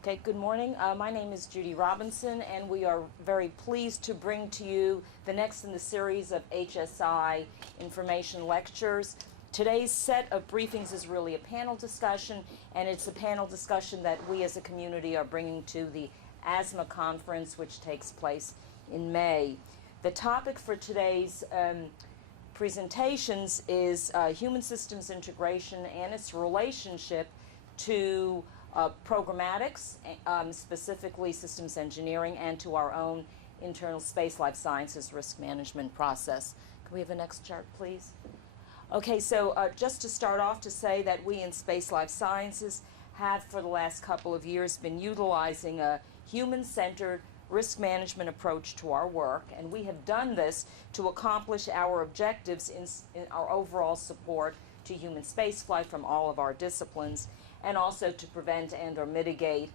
Okay, good morning. My name is Judy Robinson, and we are very pleased to bring to you the next in the series of HSI information lectures. Today's set of briefings is really a panel discussion, and it's a panel discussion that we as a community are bringing to the asthma conference, which takes place in May. The topic today's presentations is human systems integration and its relationship to programmatics, specifically systems engineering, and to our own internal space life sciences risk management process. Can we have the next chart, please? Okay, so just to start off to say that we in space life sciences have for the last couple of years been utilizing a human-centered risk management approach to our work, and we have done this to accomplish our objectives in our overall support to human spaceflight from all of our disciplines, and also to prevent and or mitigate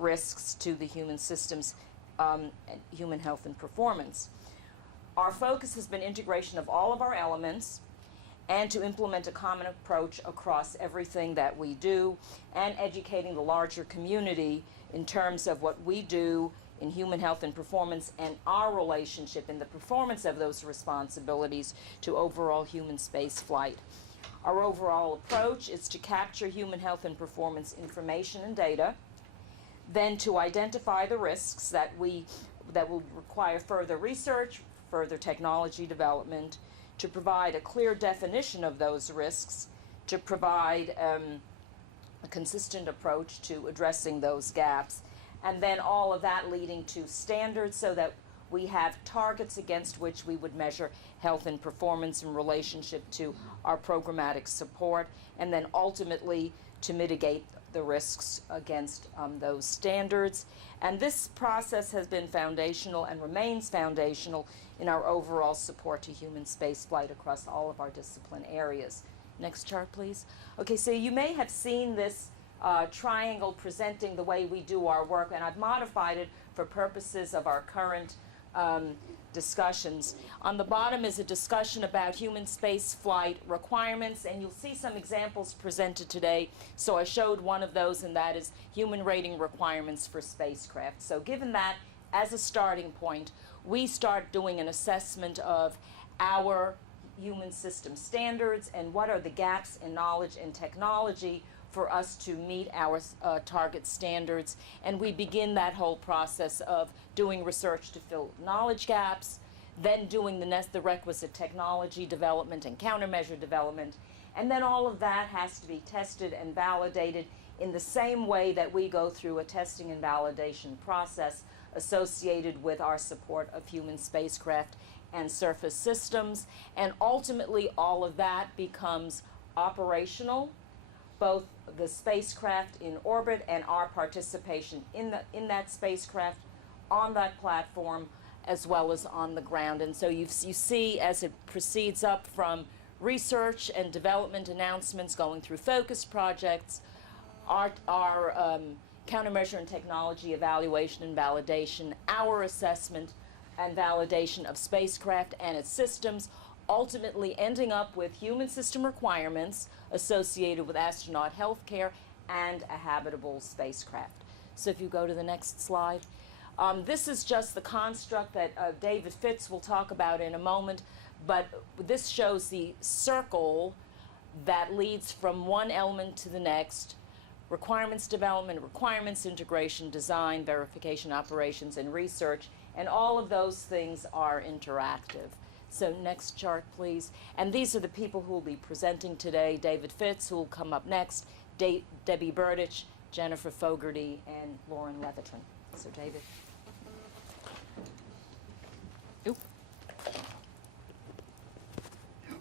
risks to the human systems, human health and performance. Our focus has been integration of all of our elements and to implement a common approach across everything that we do, and educating the larger community in terms of what we do in human health and performance and our relationship in the performance of those responsibilities to overall human space flight. Our overall approach is to capture human health and performance information and data, then to identify the risks that will require further research, further technology development, to provide a clear definition of those risks, to provide a consistent approach to addressing those gaps, and then all of that leading to standards so that we have targets against which we would measure health and performance in relationship to our programmatic support, and then ultimately to mitigate the risks against those standards. And this process has been foundational and remains foundational in our overall support to human spaceflight across all of our discipline areas. Next chart, please. Okay, so you may have seen this triangle presenting the way we do our work, and I've modified it for purposes of our current discussions. On the bottom is a discussion about human space flight requirements, and you'll see some examples presented today. So I showed one of those, and that is human rating requirements for spacecraft. So given that as a starting point, we start doing an assessment of our human system standards and what are the gaps in knowledge and technology for us to meet our target standards. And we begin that whole process of doing research to fill knowledge gaps, then doing the requisite technology development and countermeasure development. And then all of that has to be tested and validated in the same way that we go through a testing and validation process associated with our support of human spacecraft and surface systems. And ultimately, all of that becomes operational, both the spacecraft in orbit and our participation in that spacecraft, on that platform, as well as on the ground. And so you see as it proceeds up from research and development announcements going through focus projects, our countermeasure and technology evaluation and validation, our assessment and validation of spacecraft and its systems, ultimately ending up with human system requirements associated with astronaut health care and a habitable spacecraft. So if you go to the next slide. This is just the construct that David Fitz will talk about in a moment, but this shows the circle that leads from one element to the next: requirements development, requirements integration, design, verification, operations, and research, and all of those things are interactive. So next chart, please. And these are the people who will be presenting today: David Fitz, who will come up next, Debbie Burdich, Jennifer Fogarty, and Lauren Levitin. So David. Oop.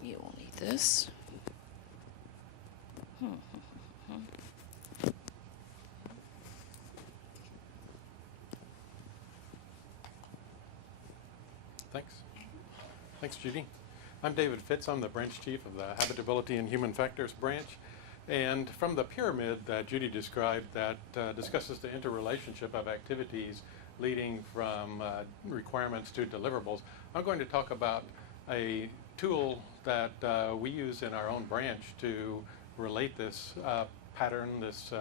You will need this. Thanks. Thanks, Judy. I'm David Fitz. I'm the branch chief of the Habitability and Human Factors branch. And from the pyramid that Judy described that discusses the interrelationship of activities leading from requirements to deliverables, I'm going to talk about a tool that we use in our own branch to relate this pattern, this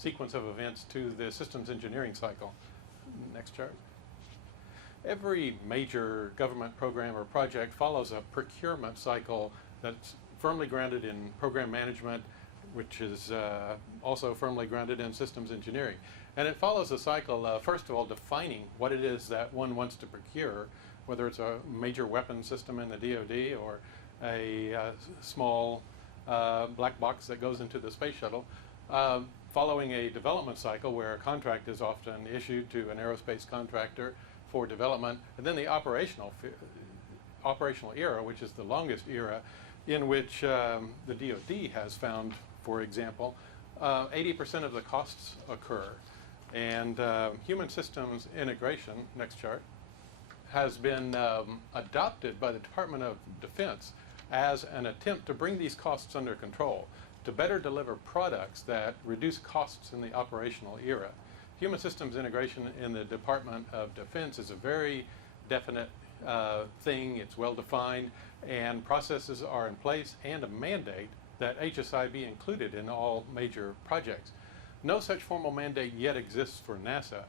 sequence of events to the systems engineering cycle. Next chart. Every major government program or project follows a procurement cycle that's firmly grounded in program management, which is also firmly grounded in systems engineering. And it follows a cycle of, first of all, defining what it is that one wants to procure, whether it's a major weapon system in the DoD or a small black box that goes into the space shuttle, following a development cycle where a contract is often issued to an aerospace contractor for development, and then the operational era, which is the longest era, in which the DoD has found, for example, 80% of the costs occur. And human systems integration, next chart, has been adopted by the Department of Defense as an attempt to bring these costs under control, to better deliver products that reduce costs in the operational era. Human systems integration in the Department of Defense is a very definite thing. It's well defined, and processes are in place, and a mandate that HSI be included in all major projects. No such formal mandate yet exists for NASA,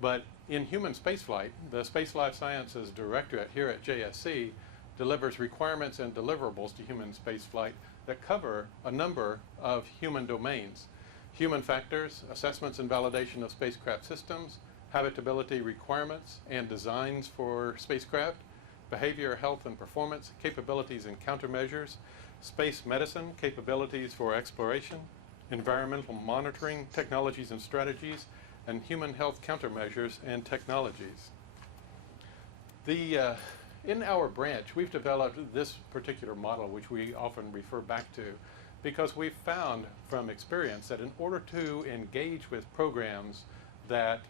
but in human spaceflight, the Space Life Sciences Directorate here at JSC delivers requirements and deliverables to human spaceflight that cover a number of human domains: human factors, assessments and validation of spacecraft systems, habitability requirements and designs for spacecraft, behavior, health and performance, capabilities and countermeasures, space medicine, capabilities for exploration, environmental monitoring, technologies and strategies, and human health countermeasures and technologies. In our branch, we've developed this particular model, which we often refer back to, because we've found from experience that in order to engage with programs that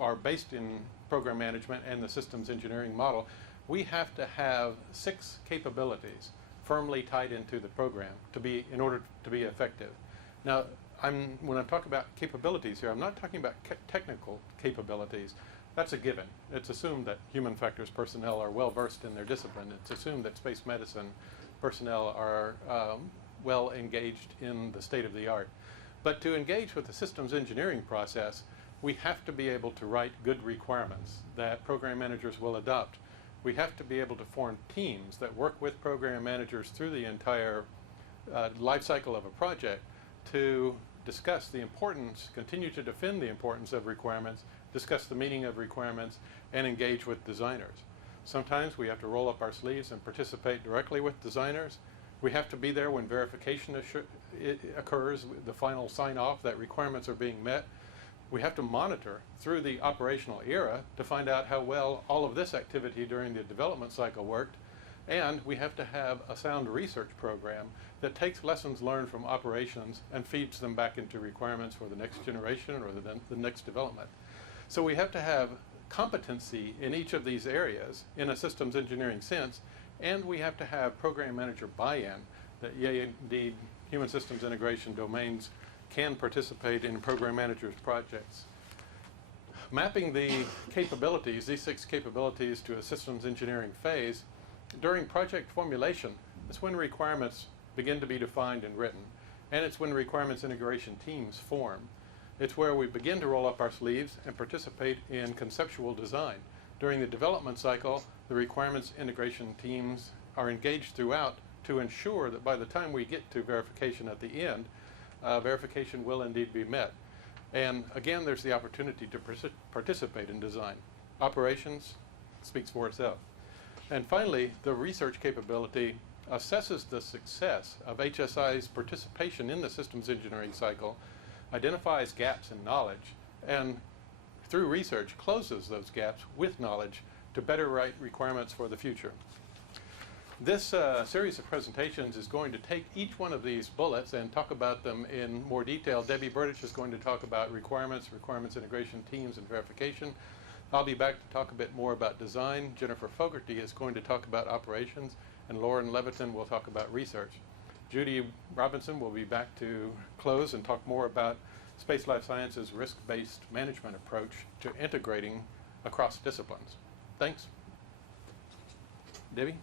are based in program management and the systems engineering model, we have to have 6 capabilities firmly tied into the program in order to be effective. Now, when I talk about capabilities here, I'm not talking about technical capabilities. That's a given. It's assumed that human factors personnel are well versed in their discipline. It's assumed that space medicine personnel are well engaged in the state of the art. But to engage with the systems engineering process, we have to be able to write good requirements that program managers will adopt. We have to be able to form teams that work with program managers through the entire life cycle of a project to discuss the importance, continue to defend the importance of requirements, discuss the meaning of requirements, and engage with designers. Sometimes we have to roll up our sleeves and participate directly with designers. We have to be there when verification occurs, the final sign-off that requirements are being met. We have to monitor through the operational era to find out how well all of this activity during the development cycle worked. And we have to have a sound research program that takes lessons learned from operations and feeds them back into requirements for the next generation or the next development. So we have to have competency in each of these areas in a systems engineering sense, and we have to have program manager buy-in that, indeed, human systems integration domains can participate in program managers' projects. Mapping the capabilities, these 6 capabilities, to a systems engineering phase, during project formulation, it's when requirements begin to be defined and written, and it's when requirements integration teams form. It's where we begin to roll up our sleeves and participate in conceptual design. During the development cycle, the requirements integration teams are engaged throughout to ensure that by the time we get to verification at the end, verification will indeed be met. And again, there's the opportunity to participate in design. Operations speaks for itself. And finally, the research capability assesses the success of HSI's participation in the systems engineering cycle, identifies gaps in knowledge, and through research closes those gaps with knowledge to better write requirements for the future. This series of presentations is going to take each one of these bullets and talk about them in more detail. Debbie Burdich is going to talk about requirements integration teams, and verification. I'll be back to talk a bit more about design. Jennifer Fogarty is going to talk about operations, and Lauren Leviton will talk about research. Judy Robinson will be back to close and talk more about Space Life Sciences' risk-based management approach to integrating across disciplines. Thanks. Debbie?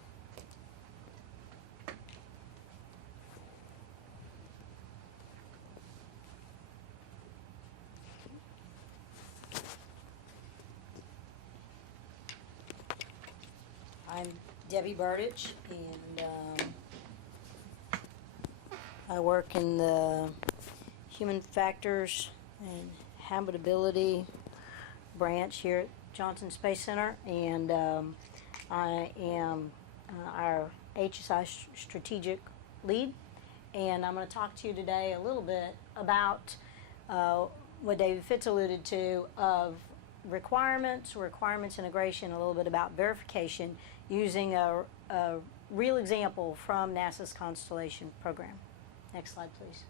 I'm Debbie Burdich, and I work in the Human Factors and Habitability branch here at Johnson Space Center, and I am our HSI strategic lead, and I'm going to talk to you today a little bit about what David Fitz alluded to of requirements integration, a little bit about verification using a real example from NASA's Constellation program. Next slide, please.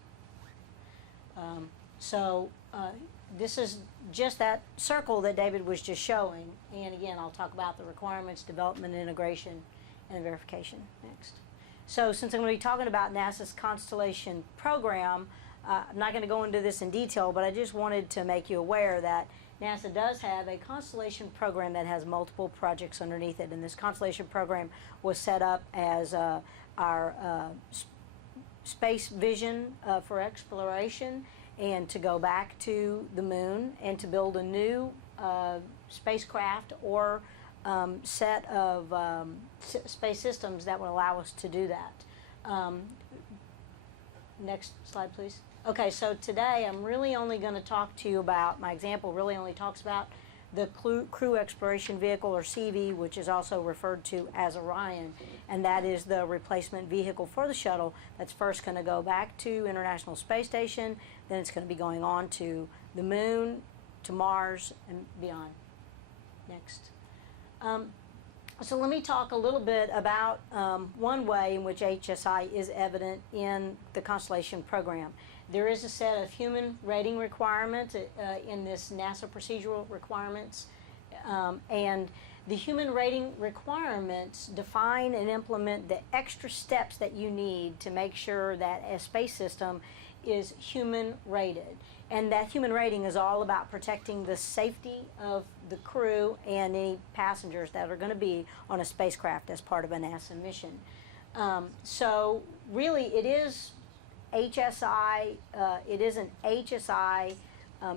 This is just that circle that David was just showing, and again, I'll talk about the requirements, development, integration, and verification next. So since I'm going to be talking about NASA's Constellation program, I'm not going to go into this in detail, but I just wanted to make you aware that NASA does have a Constellation program that has multiple projects underneath it, and this Constellation program was set up as our space vision for exploration, and to go back to the moon and to build a new spacecraft or set of space systems that would allow us to do that. Next slide, please. Okay, so today I'm really only going to talk to you about, my example really only talks about the Crew Exploration Vehicle, or CV, which is also referred to as Orion, and that is the replacement vehicle for the shuttle that's first going to go back to International Space Station, then it's going to be going on to the moon, to Mars, and beyond. Next. So let me talk a little bit about one way in which HSI is evident in the Constellation program. There is a set of human rating requirements in this NASA procedural requirements, and the human rating requirements define and implement the extra steps that you need to make sure that a space system is human rated. And that human rating is all about protecting the safety of the crew and any passengers that are going to be on a spacecraft as part of a NASA mission. So really it is HSI, it is an HSI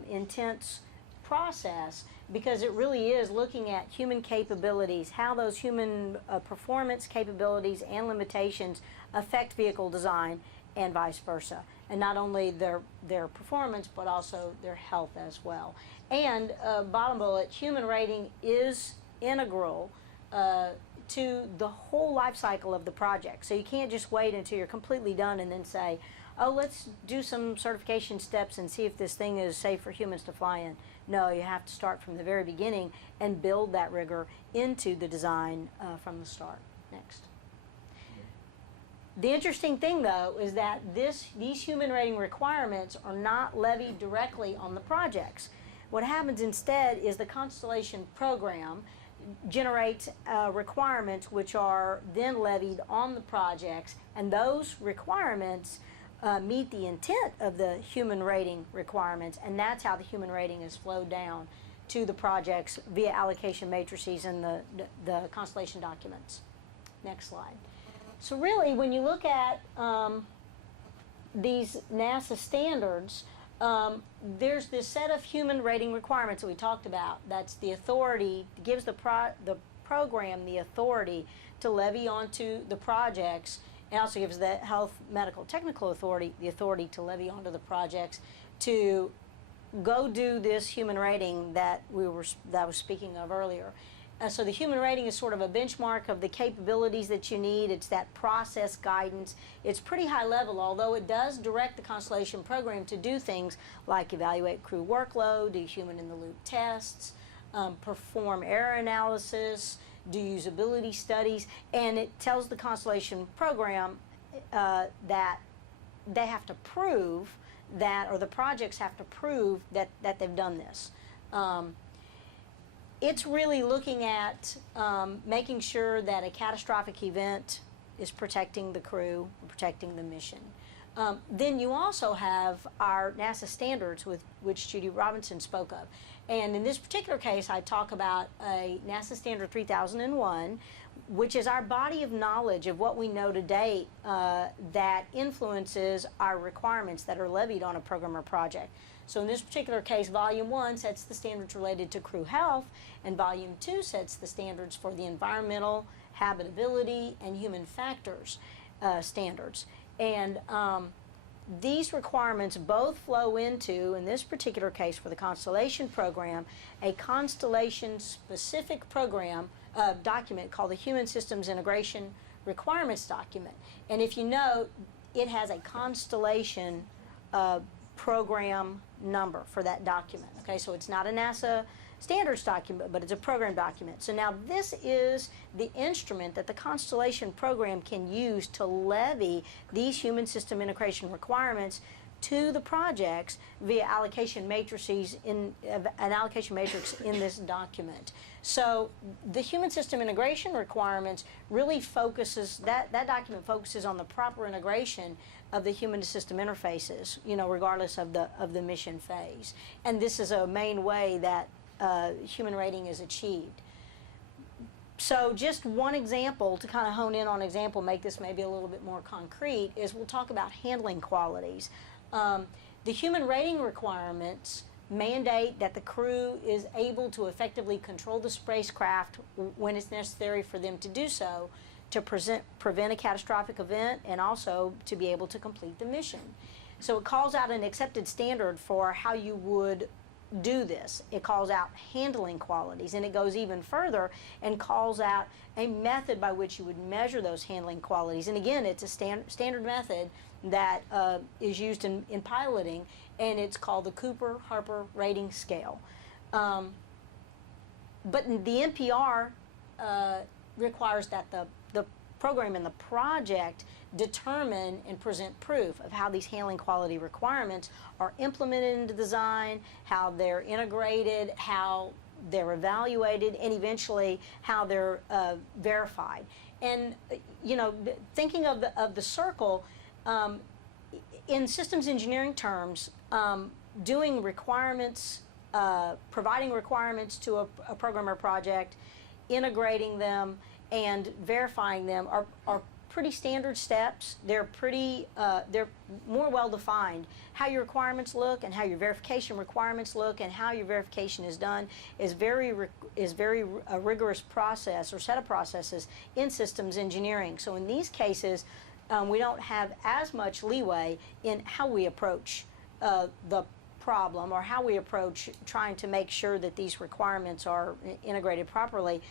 intense process, because it really is looking at human capabilities, how those human performance capabilities and limitations affect vehicle design and vice versa. And not only their performance, but also their health as well. And bottom bullet, human rating is integral to the whole life cycle of the project. So you can't just wait until you're completely done and then say, oh, let's do some certification steps and see if this thing is safe for humans to fly in. No, you have to start from the very beginning and build that rigor into the design from the start. Next. The interesting thing, though, is that these human rating requirements are not levied directly on the projects. What happens instead is the Constellation program generates requirements which are then levied on the projects, and those requirements meet the intent of the human rating requirements, and that's how the human rating is flowed down to the projects via allocation matrices and the Constellation documents. Next slide. So really, when you look at these NASA standards, there's this set of human rating requirements that we talked about. That's the authority, gives the program the authority to levy onto the projects. It also gives the Health Medical Technical Authority the authority to levy onto the projects to go do this human rating that I was speaking of earlier. So the human rating is sort of a benchmark of the capabilities that you need. It's that process guidance. It's pretty high level, although it does direct the Constellation program to do things like evaluate crew workload, do human-in-the-loop tests, perform error analysis, do usability studies, and it tells the Constellation program that they have to prove that, or the projects have to prove that they've done this. It's really looking at making sure that a catastrophic event is protecting the crew, protecting the mission. Then you also have our NASA standards, with which Judy Robinson spoke of. And in this particular case, I talk about a NASA Standard 3001, which is our body of knowledge of what we know to date that influences our requirements that are levied on a program or project. So in this particular case, Volume 1 sets the standards related to crew health, and Volume 2 sets the standards for the environmental habitability, and human factors standards. And these requirements both flow into, in this particular case for the Constellation program, a Constellation-specific program document called the Human Systems Integration Requirements Document. And if you note, it has a Constellation program number for that document. Okay, so it's not a NASA standards document, but it's a program document. So now this is the instrument that the Constellation program can use to levy these human system integration requirements to the projects via allocation matrices in an allocation matrix in this document. So the human system integration requirements really focuses, that document focuses on the proper integration of the human to system interfaces, you know, regardless of the mission phase. And this is a main way that human rating is achieved. So just one example to kind of hone in on an example, make this maybe a little bit more concrete, is we'll talk about handling qualities. The human rating requirements mandate that the crew is able to effectively control the spacecraft when it's necessary for them to do so, to prevent a catastrophic event, and also to be able to complete the mission. So it calls out an accepted standard for how you would do this. It calls out handling qualities, and it goes even further and calls out a method by which you would measure those handling qualities. And again, it's a standard method that is used in piloting, and it's called the Cooper-Harper rating scale. But the NPR requires that the program and the project determine and present proof of how these handling quality requirements are implemented into design, how they're integrated, how they're evaluated, and eventually how they're verified. And you know, thinking of the circle, in systems engineering terms, doing requirements, providing requirements to a program or project, integrating them, and verifying them are pretty standard steps. They're pretty, they're more well defined. How your requirements look and how your verification requirements look and how your verification is done is very a rigorous process or set of processes in systems engineering. So in these cases, we don't have as much leeway in how we approach the problem or how we approach trying to make sure that these requirements are integrated properly.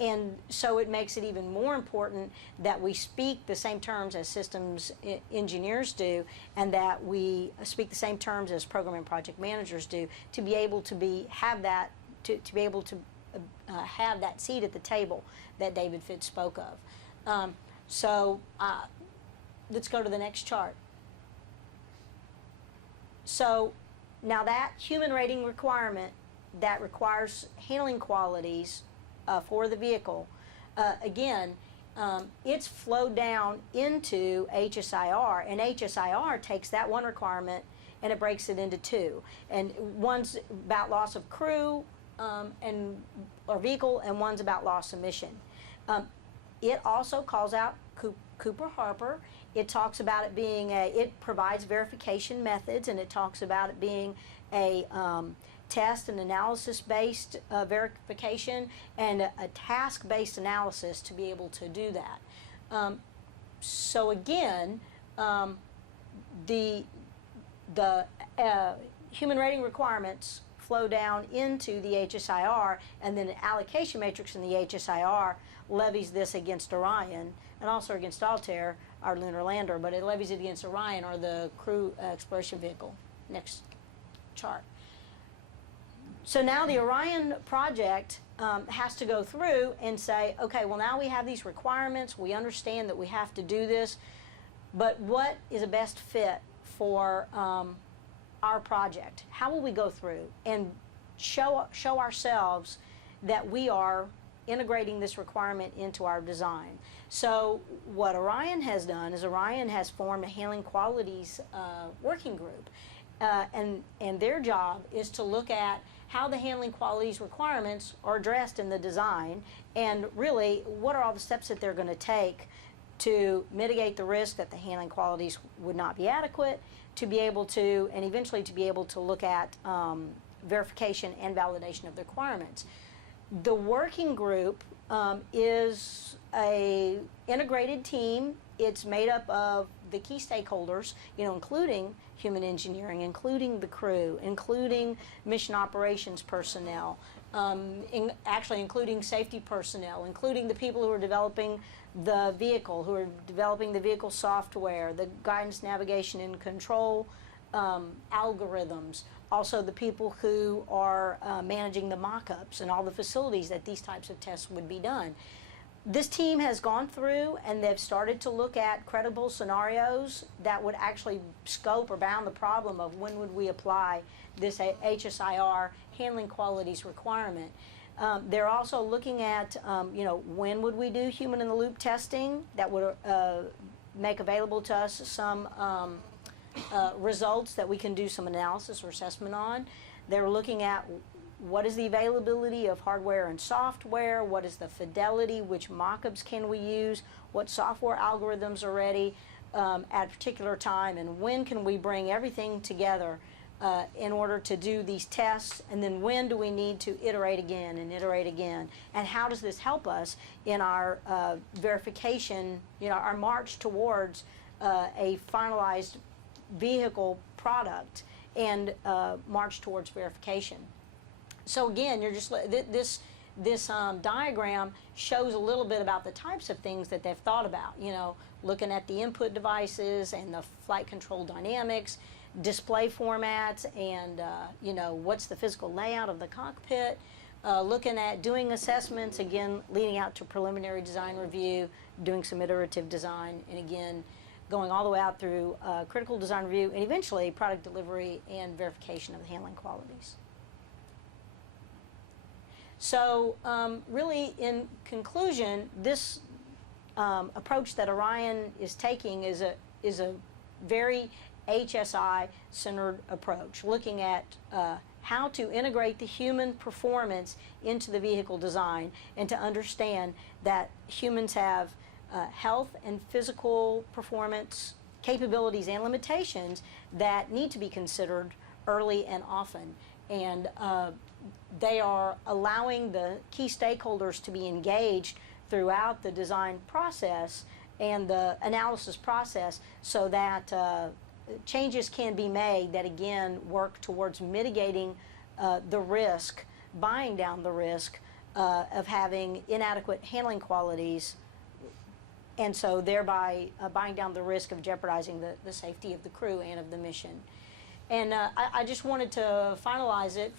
And so it makes it even more important that we speak the same terms as systems engineers do, and that we speak the same terms as program and project managers do, to be able to have that seat at the table that David Fitz spoke of. So let's go to the next chart. So now that human rating requirement that requires handling qualities for the vehicle, again, it's flowed down into HSIR, and HSIR takes that one requirement and it breaks it into two. And one's about loss of crew or vehicle, and one's about loss of mission. It also calls out Cooper-Harper. It talks about it being it provides verification methods, and it talks about it being a test and analysis-based verification and a task-based analysis to be able to do that. So again, the human rating requirements flow down into the HSIR, and then the allocation matrix in the HSIR levies this against Orion and also against Altair, our lunar lander, but it levies it against Orion, or the crew exploration vehicle. Next chart. So now the Orion project has to go through and say, okay, well now we have these requirements, we understand that we have to do this, but what is a best fit for our project? How will we go through and show ourselves that we are integrating this requirement into our design? So what Orion has done is Orion has formed a handling qualities working group, and their job is to look at how the handling qualities requirements are addressed in the design, and really what are all the steps that they're going to take to mitigate the risk that the handling qualities would not be adequate, to be able to, and eventually to be able to look at verification and validation of the requirements. The working group is a integrated team. It's made up of the key stakeholders, including human engineering, including the crew, including mission operations personnel, actually including safety personnel, including the people who are developing the vehicle, who are developing the vehicle software, the guidance, navigation, and control algorithms, also the people who are managing the mock-ups and all the facilities that these types of tests would be done. This team has gone through and they've started to look at credible scenarios that would actually scope or bound the problem of when would we apply this HSIR handling qualities requirement. They're also looking at, when would we do human-in-the-loop testing that would make available to us some results that we can do some analysis or assessment on. They're looking at what is the availability of hardware and software, what is the fidelity, which mock-ups can we use, what software algorithms are ready at a particular time, and when can we bring everything together in order to do these tests, and then when do we need to iterate again, and how does this help us in our verification, our march towards a finalized vehicle product and march towards verification. So again, you're just this diagram shows a little bit about the types of things that they've thought about. Looking at the input devices and the flight control dynamics, display formats, and what's the physical layout of the cockpit. Looking at doing assessments, again leading out to preliminary design review, doing some iterative design, and again going all the way out through critical design review, and eventually product delivery and verification of the handling qualities. So really, in conclusion, this approach that Orion is taking is a very HSI-centered approach, looking at how to integrate the human performance into the vehicle design and to understand that humans have health and physical performance capabilities and limitations that need to be considered early and often. And they are allowing the key stakeholders to be engaged throughout the design process and the analysis process so that changes can be made that again work towards mitigating the risk, buying down the risk of having inadequate handling qualities, and so thereby buying down the risk of jeopardizing the safety of the crew and of the mission. And I just wanted to finalize it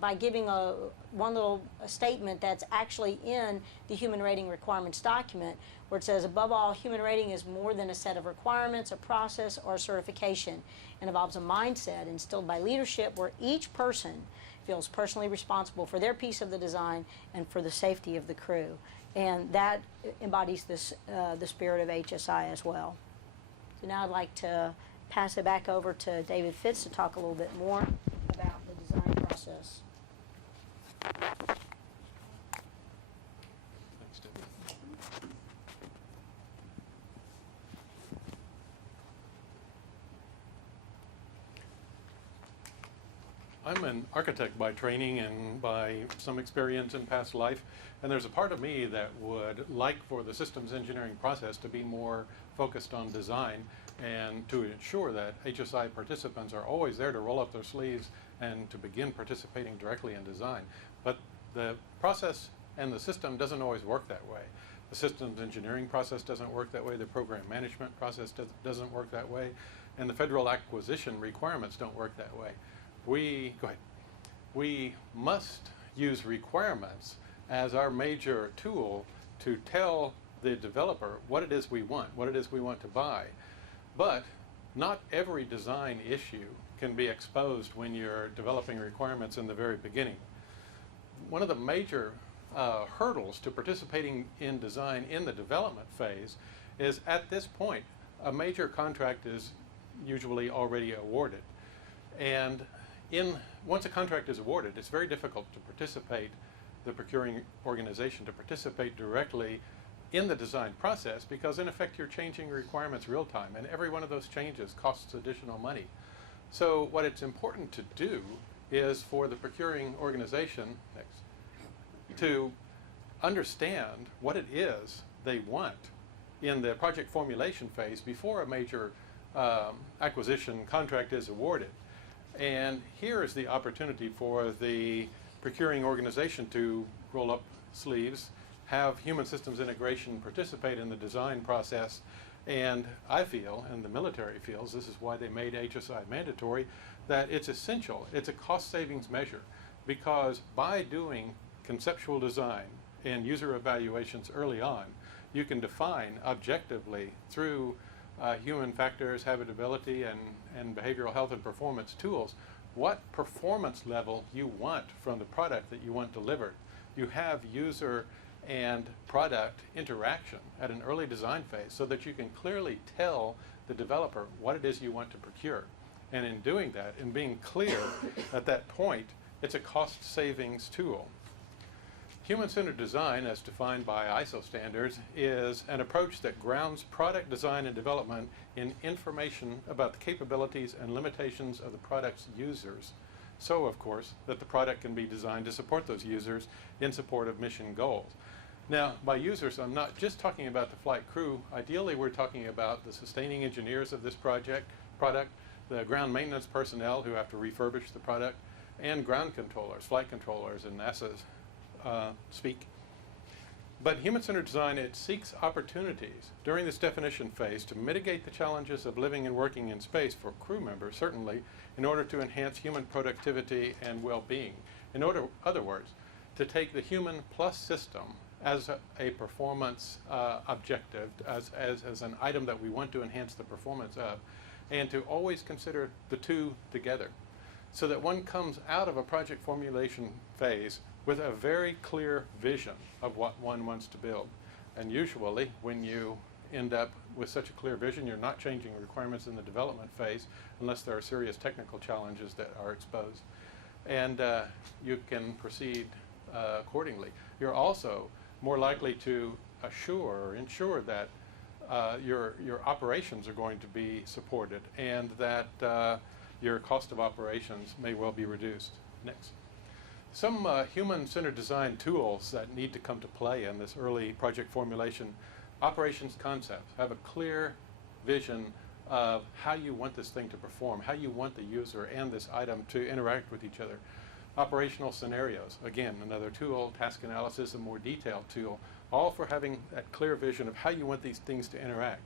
by giving one little statement that's actually in the human rating requirements document, where it says, above all, human rating is more than a set of requirements, a process, or a certification, and involves a mindset instilled by leadership where each person feels personally responsible for their piece of the design and for the safety of the crew. And that embodies the spirit of HSI as well. So now I'd like to pass it back over to David Fitz to talk a little bit more about the design process. Thanks, David. I'm an architect by training and by some experience in past life, and there's a part of me that would like for the systems engineering process to be more focused on design and to ensure that HSI participants are always there to roll up their sleeves and to begin participating directly in design. But the process and the system doesn't always work that way. The systems engineering process doesn't work that way, the program management process doesn't work that way, and the federal acquisition requirements don't work that way. We must use requirements as our major tool to tell the developer what it is we want, to buy. But not every design issue can be exposed when you're developing requirements in the very beginning. One of the major hurdles to participating in design in the development phase is at this point, a major contract is usually already awarded. And once a contract is awarded, it's very difficult to participate, the procuring organization, to participate directly in the design process, because in effect you're changing requirements real time, and every one of those changes costs additional money. So what it's important to do is for the procuring organization to understand what it is they want in the project formulation phase before a major acquisition contract is awarded. And here is the opportunity for the procuring organization to roll up sleeves, have human systems integration participate in the design process, and I feel, and the military feels, this is why they made HSI mandatory, that it's essential. It's a cost savings measure, because by doing conceptual design and user evaluations early on, you can define objectively through human factors, habitability, and behavioral health and performance tools what performance level you want from the product that you want delivered. You have user and product interaction at an early design phase so that you can clearly tell the developer what it is you want to procure. And in doing that, and being clear at that point, it's a cost savings tool. Human-centered design, as defined by ISO standards, is an approach that grounds product design and development in information about the capabilities and limitations of the product's users. So, of course, that the product can be designed to support those users in support of mission goals. Now, by users, I'm not just talking about the flight crew. Ideally, we're talking about the sustaining engineers of this product, the ground maintenance personnel who have to refurbish the product, and ground controllers, flight controllers, and NASA's speak. But human-centered design, it seeks opportunities during this definition phase to mitigate the challenges of living and working in space for crew members, certainly, in order to enhance human productivity and well-being. In other words, to take the human plus system as a performance objective, as an item that we want to enhance the performance of, and to always consider the two together, so that one comes out of a project formulation phase with a very clear vision of what one wants to build. And usually, when you end up with such a clear vision, you're not changing requirements in the development phase unless there are serious technical challenges that are exposed. And you can proceed accordingly. You're also more likely to ensure that your operations are going to be supported and that your cost of operations may well be reduced. Next. Some human-centered design tools that need to come to play in this early project formulation. Operations concepts. Have a clear vision of how you want this thing to perform, how you want the user and this item to interact with each other. Operational scenarios. Again, another tool. Task analysis, a more detailed tool. All for having that clear vision of how you want these things to interact.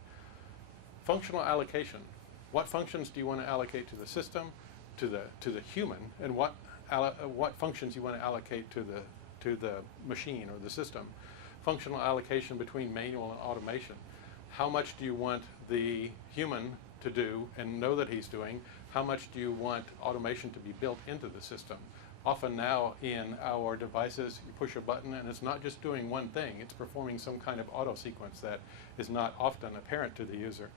Functional allocation. What functions do you want to allocate to the system, to the human, and what functions you want to allocate to the machine or the system. Functional allocation between manual and automation. How much do you want the human to do and know that he's doing? How much do you want automation to be built into the system? Often now in our devices, you push a button and it's not just doing one thing, it's performing some kind of auto sequence that is not often apparent to the user.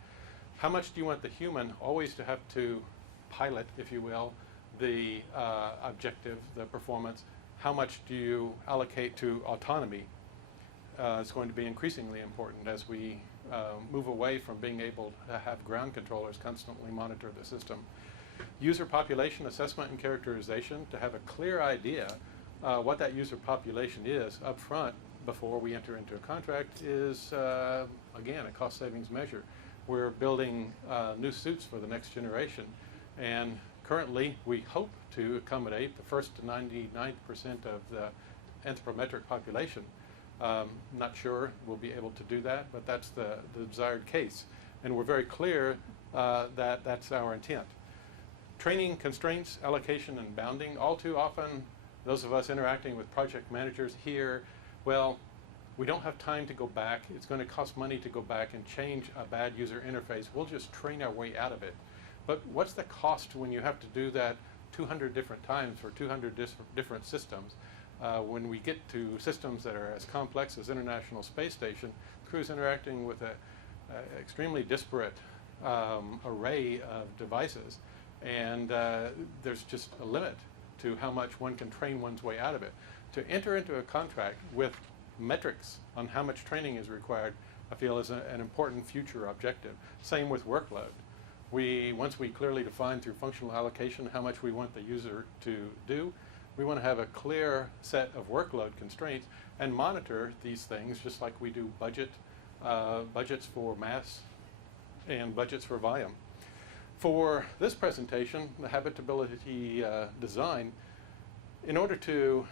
How much do you want the human always to have to pilot, if you will, the objective, the performance? How much do you allocate to autonomy? It's going to be increasingly important as we move away from being able to have ground controllers constantly monitor the system. User population assessment and characterization, to have a clear idea what that user population is up front before we enter into a contract is, again, a cost savings measure. We're building new suits for the next generation, and currently we hope to accommodate the first to 99% of the anthropometric population. Not sure we'll be able to do that, but that's the desired case. And we're very clear that that's our intent. Training constraints, allocation, and bounding. All too often, those of us interacting with project managers here, well, we don't have time to go back. It's going to cost money to go back and change a bad user interface. We'll just train our way out of it. But what's the cost when you have to do that 200 different times for 200 different systems? When we get to systems that are as complex as International Space Station, crews interacting with an extremely disparate array of devices, and there's just a limit to how much one can train one's way out of it. To enter into a contract with metrics on how much training is required, I feel is an important future objective. Same with workload. Once we clearly define through functional allocation how much we want the user to do, We want to have a clear set of workload constraints and monitor these things just like we do budgets for mass and budgets for volume. For this presentation, the habitability design, in order to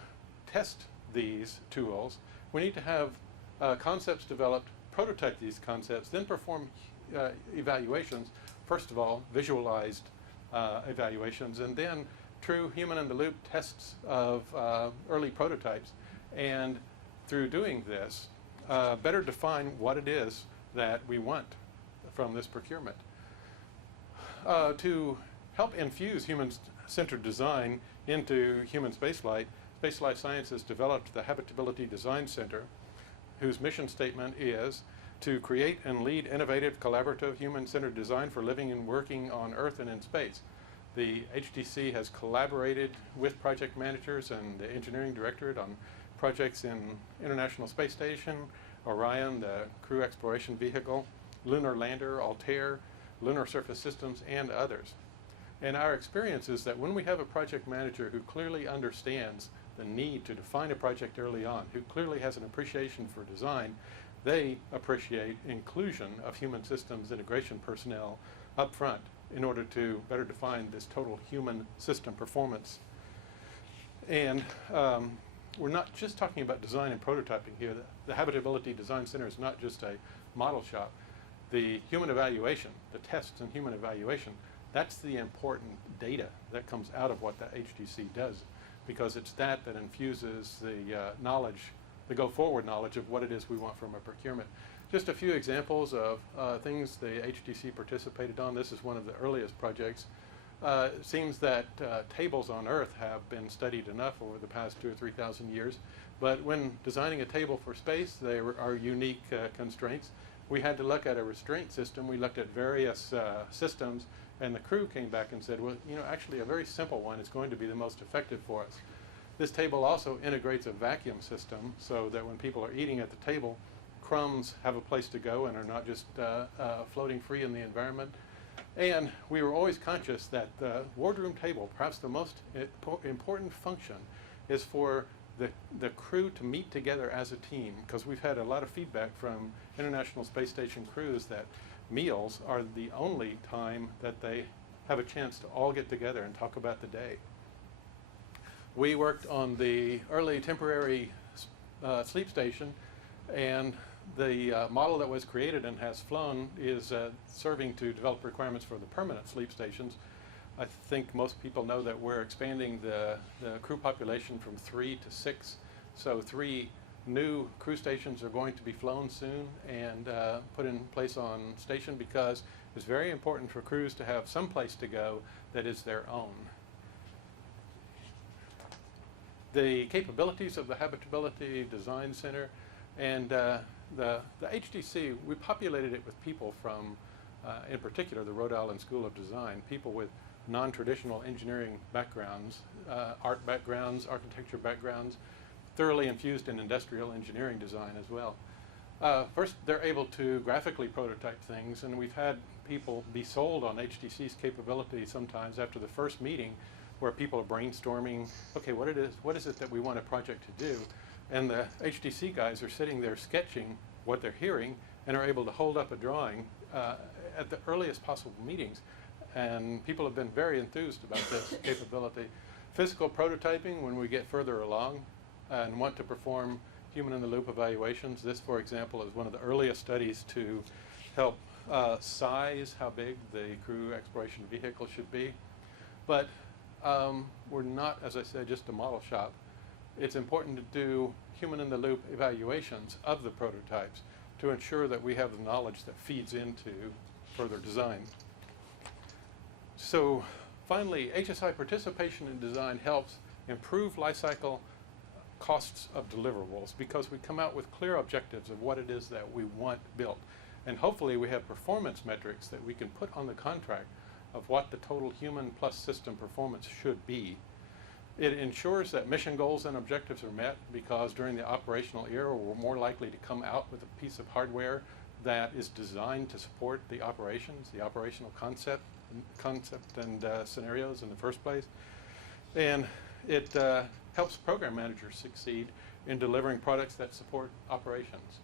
test these tools, we need to have concepts developed, prototype these concepts, then perform evaluations. First of all, visualized evaluations, and then true human-in-the-loop tests of early prototypes. And through doing this, better define what it is that we want from this procurement. To help infuse human-centered design into human spaceflight, Spaceflight Sciences developed the Habitability Design Center, whose mission statement is to create and lead innovative, collaborative, human-centered design for living and working on Earth and in space. The HDC has collaborated with project managers and the engineering directorate on projects in International Space Station, Orion, the Crew Exploration Vehicle, Lunar Lander, Altair, Lunar Surface Systems, and others. And our experience is that when we have a project manager who clearly understands the need to define a project early on, who clearly has an appreciation for design, they appreciate inclusion of human systems integration personnel up front in order to better define this total human system performance. And we're not just talking about design and prototyping here. The Habitability Design Center is not just a model shop. The human evaluation, the tests and human evaluation, that's the important data that comes out of what the HDC does, because it's that infuses the knowledge, the go-forward knowledge of what it is we want from a procurement. Just a few examples of things the HDC participated on. This is one of the earliest projects. It seems that tables on Earth have been studied enough over the past 2,000 or 3,000 years, but when designing a table for space, there are unique constraints. We had to look at a restraint system. We looked at various systems, and the crew came back and said, well, you know, actually a very simple one is going to be the most effective for us. This table also integrates a vacuum system so that when people are eating at the table, crumbs have a place to go and are not just floating free in the environment. And we were always conscious that the wardroom table, perhaps the most important function, is for the crew to meet together as a team, because we've had a lot of feedback from International Space Station crews that meals are the only time that they have a chance to all get together and talk about the day. We worked on the early temporary sleep station, and the model that was created and has flown is serving to develop requirements for the permanent sleep stations. I think most people know that we're expanding the crew population from 3 to 6. So 3 new crew stations are going to be flown soon and put in place on station, because it's very important for crews to have some place to go that is their own. The capabilities of the Habitability Design Center and the HDC, we populated it with people from, in particular, the Rhode Island School of Design, people with non-traditional engineering backgrounds, art backgrounds, architecture backgrounds, thoroughly infused in industrial engineering design as well. First, they're able to graphically prototype things, and we've had people be sold on HDC's capability sometimes after the first meeting, where people are brainstorming, okay, what is it that we want a project to do? And the HDC guys are sitting there sketching what they're hearing and are able to hold up a drawing at the earliest possible meetings. And people have been very enthused about this capability. Physical prototyping, when we get further along and want to perform human-in-the-loop evaluations. This, for example, is one of the earliest studies to help size how big the crew exploration vehicle should be. But we're not, as I said, just a model shop. It's important to do human-in-the-loop evaluations of the prototypes to ensure that we have the knowledge that feeds into further design. So finally, HSI participation in design helps improve lifecycle costs of deliverables, because we come out with clear objectives of what it is that we want built. And hopefully we have performance metrics that we can put on the contract of what the total human plus system performance should be. It ensures that mission goals and objectives are met, because during the operational era we're more likely to come out with a piece of hardware that is designed to support the operations, the operational concept and scenarios in the first place. And it helps program managers succeed in delivering products that support operations.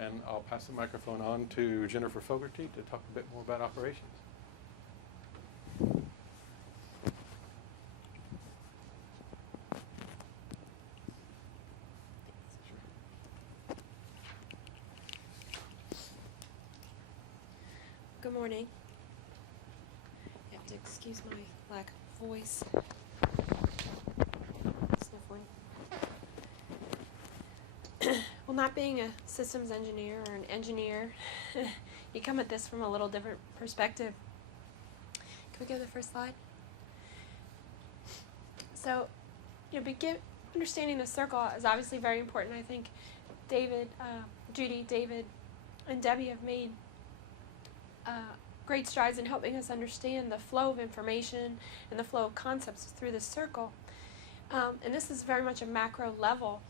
And I'll pass the microphone on to Jennifer Fogarty to talk a bit more about operations. Good morning. You have to excuse my lack of voice. Sniffling. Well, not being a systems engineer or an engineer, you come at this from a little different perspective. Can we go to the first slide? So, understanding the circle is obviously very important. I think Judy, David, and Debbie have made great strides in helping us understand the flow of information and the flow of concepts through this circle. And this is very much a macro level,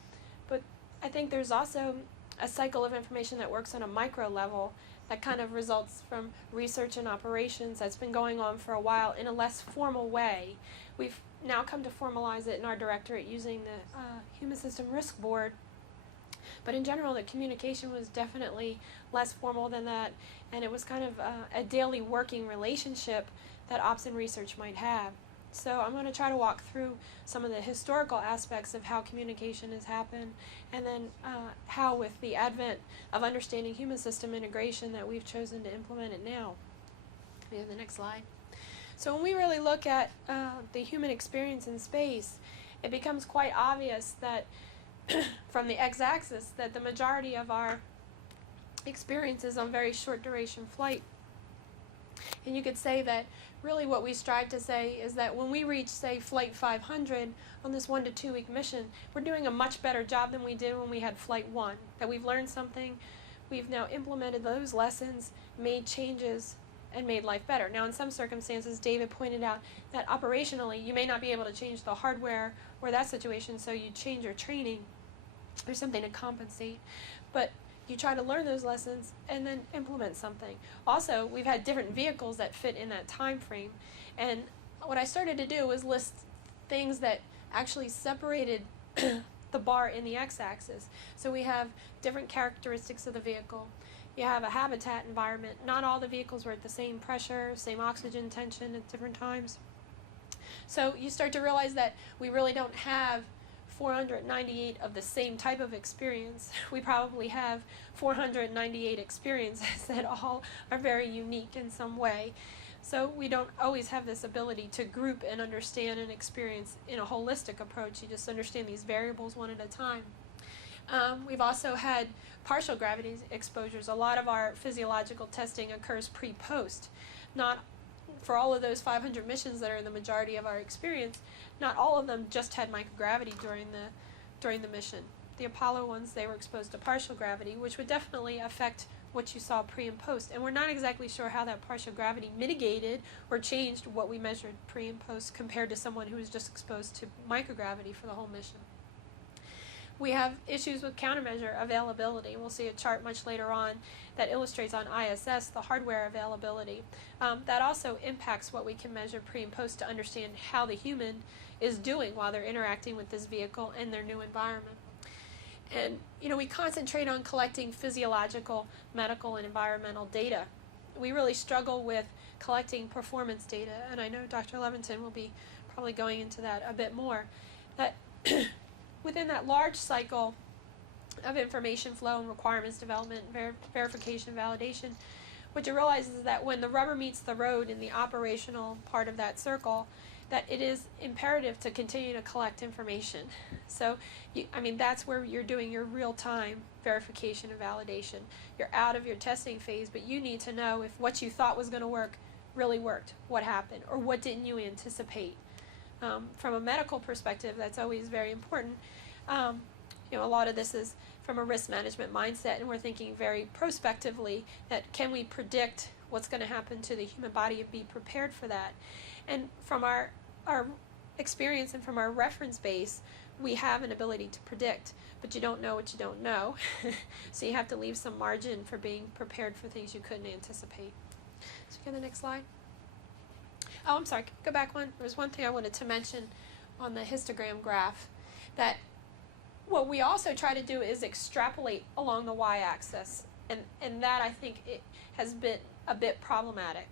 but I think there's also a cycle of information that works on a micro level that kind of results from research and operations that's been going on for a while in a less formal way. We've now come to formalize it in our directorate using the Human System Risk Board. But in general, the communication was definitely less formal than that, and it was kind of a daily working relationship that ops and research might have. So I'm going to try to walk through some of the historical aspects of how communication has happened, and then how with the advent of understanding human system integration that we've chosen to implement it now. Can we have the next slide? So when we really look at the human experience in space, it becomes quite obvious that from the x-axis that the majority of our experience is on very short duration flight. And you could say that really what we strive to say is that when we reach, say, flight 500 on this 1 to 2 week mission, we're doing a much better job than we did when we had flight 1. That we've learned something, we've now implemented those lessons, made changes, and made life better. Now in some circumstances, David pointed out that operationally you may not be able to change the hardware or that situation, so you change your training or something to compensate. But you try to learn those lessons and then implement something. Also, we've had different vehicles that fit in that time frame. And what I started to do was list things that actually separated the bar in the x-axis. So we have different characteristics of the vehicle. You have a habitat environment. Not all the vehicles were at the same pressure, same oxygen tension at different times. So you start to realize that we really don't have 498 of the same type of experience. We probably have 498 experiences that all are very unique in some way. So we don't always have this ability to group and understand and experience in a holistic approach. You just understand these variables one at a time. We've also had partial gravity exposures. A lot of our physiological testing occurs pre-post. Not for all of those 500 missions that are in the majority of our experience, not all of them just had microgravity during the mission. The Apollo ones, they were exposed to partial gravity, which would definitely affect what you saw pre and post. And we're not exactly sure how that partial gravity mitigated or changed what we measured pre and post compared to someone who was just exposed to microgravity for the whole mission. We have issues with countermeasure availability. We'll see a chart much later on that illustrates on ISS the hardware availability. That also impacts what we can measure pre and post to understand how the human is doing while they're interacting with this vehicle in their new environment. And we concentrate on collecting physiological, medical, and environmental data. We really struggle with collecting performance data, and I know Dr. Levinson will be probably going into that a bit more. That within that large cycle of information flow and requirements development, verification, validation, what you realize is that when the rubber meets the road in the operational part of that circle, that it is imperative to continue to collect information. So, that's where you're doing your real-time verification and validation. You're out of your testing phase, but you need to know if what you thought was going to work really worked, what happened, or what didn't you anticipate. From a medical perspective, that's always very important. A lot of this is from a risk management mindset, and we're thinking very prospectively that can we predict what's going to happen to the human body and be prepared for that. And from our experience and from our reference base, we have an ability to predict, but you don't know what you don't know. So you have to leave some margin for being prepared for things you couldn't anticipate. So go to the next slide. Oh, I'm sorry, go back one. There was one thing I wanted to mention on the histogram graph. that what we also try to do is extrapolate along the y-axis, and that I think it has been a bit problematic,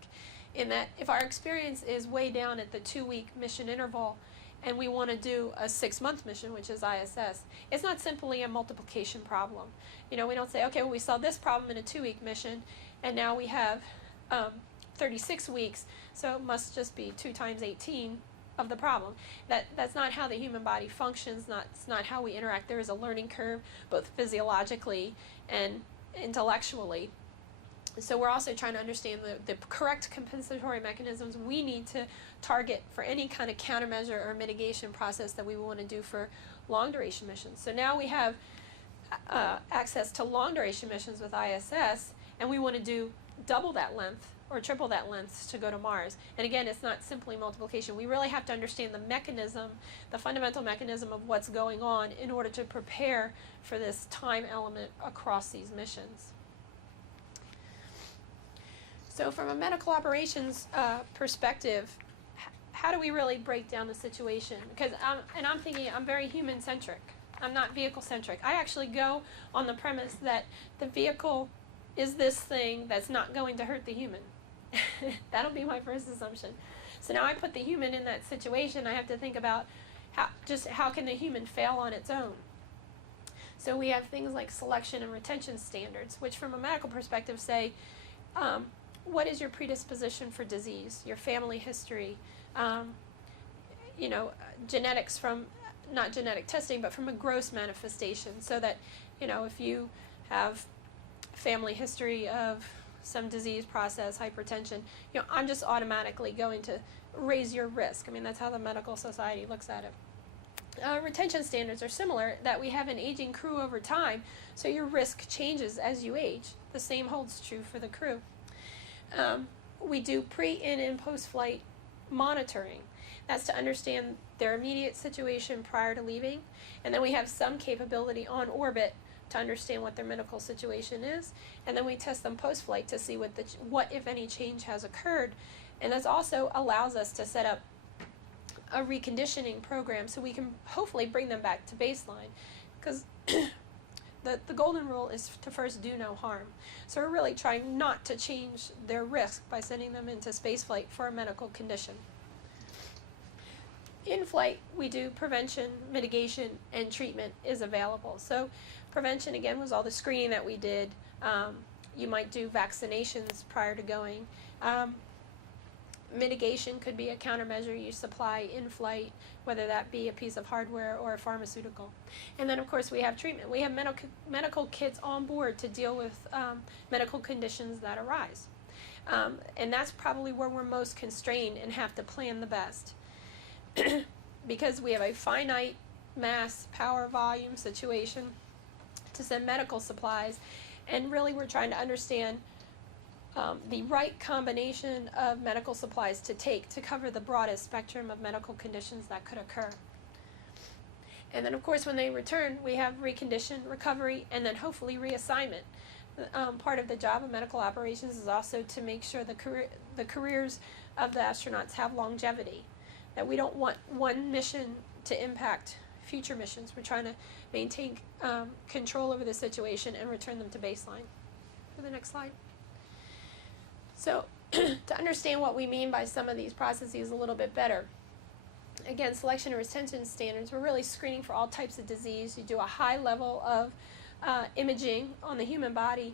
in that if our experience is way down at the 2-week mission interval and we want to do a 6-month mission, which is ISS, it's not simply a multiplication problem. We don't say, okay, well, we saw this problem in a 2-week mission, and now we have 36 weeks, so it must just be 2 times 18 of the problem. That's not how the human body functions. It's not how we interact. There is a learning curve, both physiologically and intellectually. So we're also trying to understand the correct compensatory mechanisms we need to target for any kind of countermeasure or mitigation process that we want to do for long duration missions. So now we have access to long duration missions with ISS, and we want to do double that length or triple that length to go to Mars. And again, it's not simply multiplication. We really have to understand the mechanism, the fundamental mechanism of what's going on in order to prepare for this time element across these missions. So from a medical operations perspective, how do we really break down the situation? Because I'm thinking I'm very human-centric. I'm not vehicle-centric. I actually go on the premise that the vehicle is this thing that's not going to hurt the human. That'll be my first assumption. So now I put the human in that situation. I have to think about how can the human fail on its own. So we have things like selection and retention standards, which from a medical perspective say, what is your predisposition for disease, your family history, genetics from, not genetic testing, but from a gross manifestation, so that, if you have family history of some disease process, hypertension, I'm just automatically going to raise your risk. I mean, that's how the medical society looks at it. Retention standards are similar, that we have an aging crew over time, so your risk changes as you age. The same holds true for the crew. We do pre, in, and post-flight monitoring. That's to understand their immediate situation prior to leaving, and then we have some capability on orbit to understand what their medical situation is, and then we test them post-flight to see what if any change has occurred, and this also allows us to set up a reconditioning program so we can hopefully bring them back to baseline, because the golden rule is to first do no harm. So we're really trying not to change their risk by sending them into spaceflight for a medical condition. In flight, we do prevention, mitigation, and treatment is available. So prevention, again, was all the screening that we did. You might do vaccinations prior to going. Mitigation could be a countermeasure you supply in flight, whether that be a piece of hardware or a pharmaceutical. And then, of course, we have treatment. We have medical kits on board to deal with medical conditions that arise. And that's probably where we're most constrained and have to plan the best. Because we have a finite mass, power, volume situation to send medical supplies, and really we're trying to understand the right combination of medical supplies to take to cover the broadest spectrum of medical conditions that could occur. And then, of course, when they return, we have recondition, recovery, and then hopefully reassignment. Part of the job of medical operations is also to make sure the careers of the astronauts have longevity, that we don't want one mission to impact future missions. We're trying to maintain control over the situation and return them to baseline. For the next slide. So to understand what we mean by some of these processes a little bit better, again, selection and retention standards, we're really screening for all types of disease. You do a high level of imaging on the human body.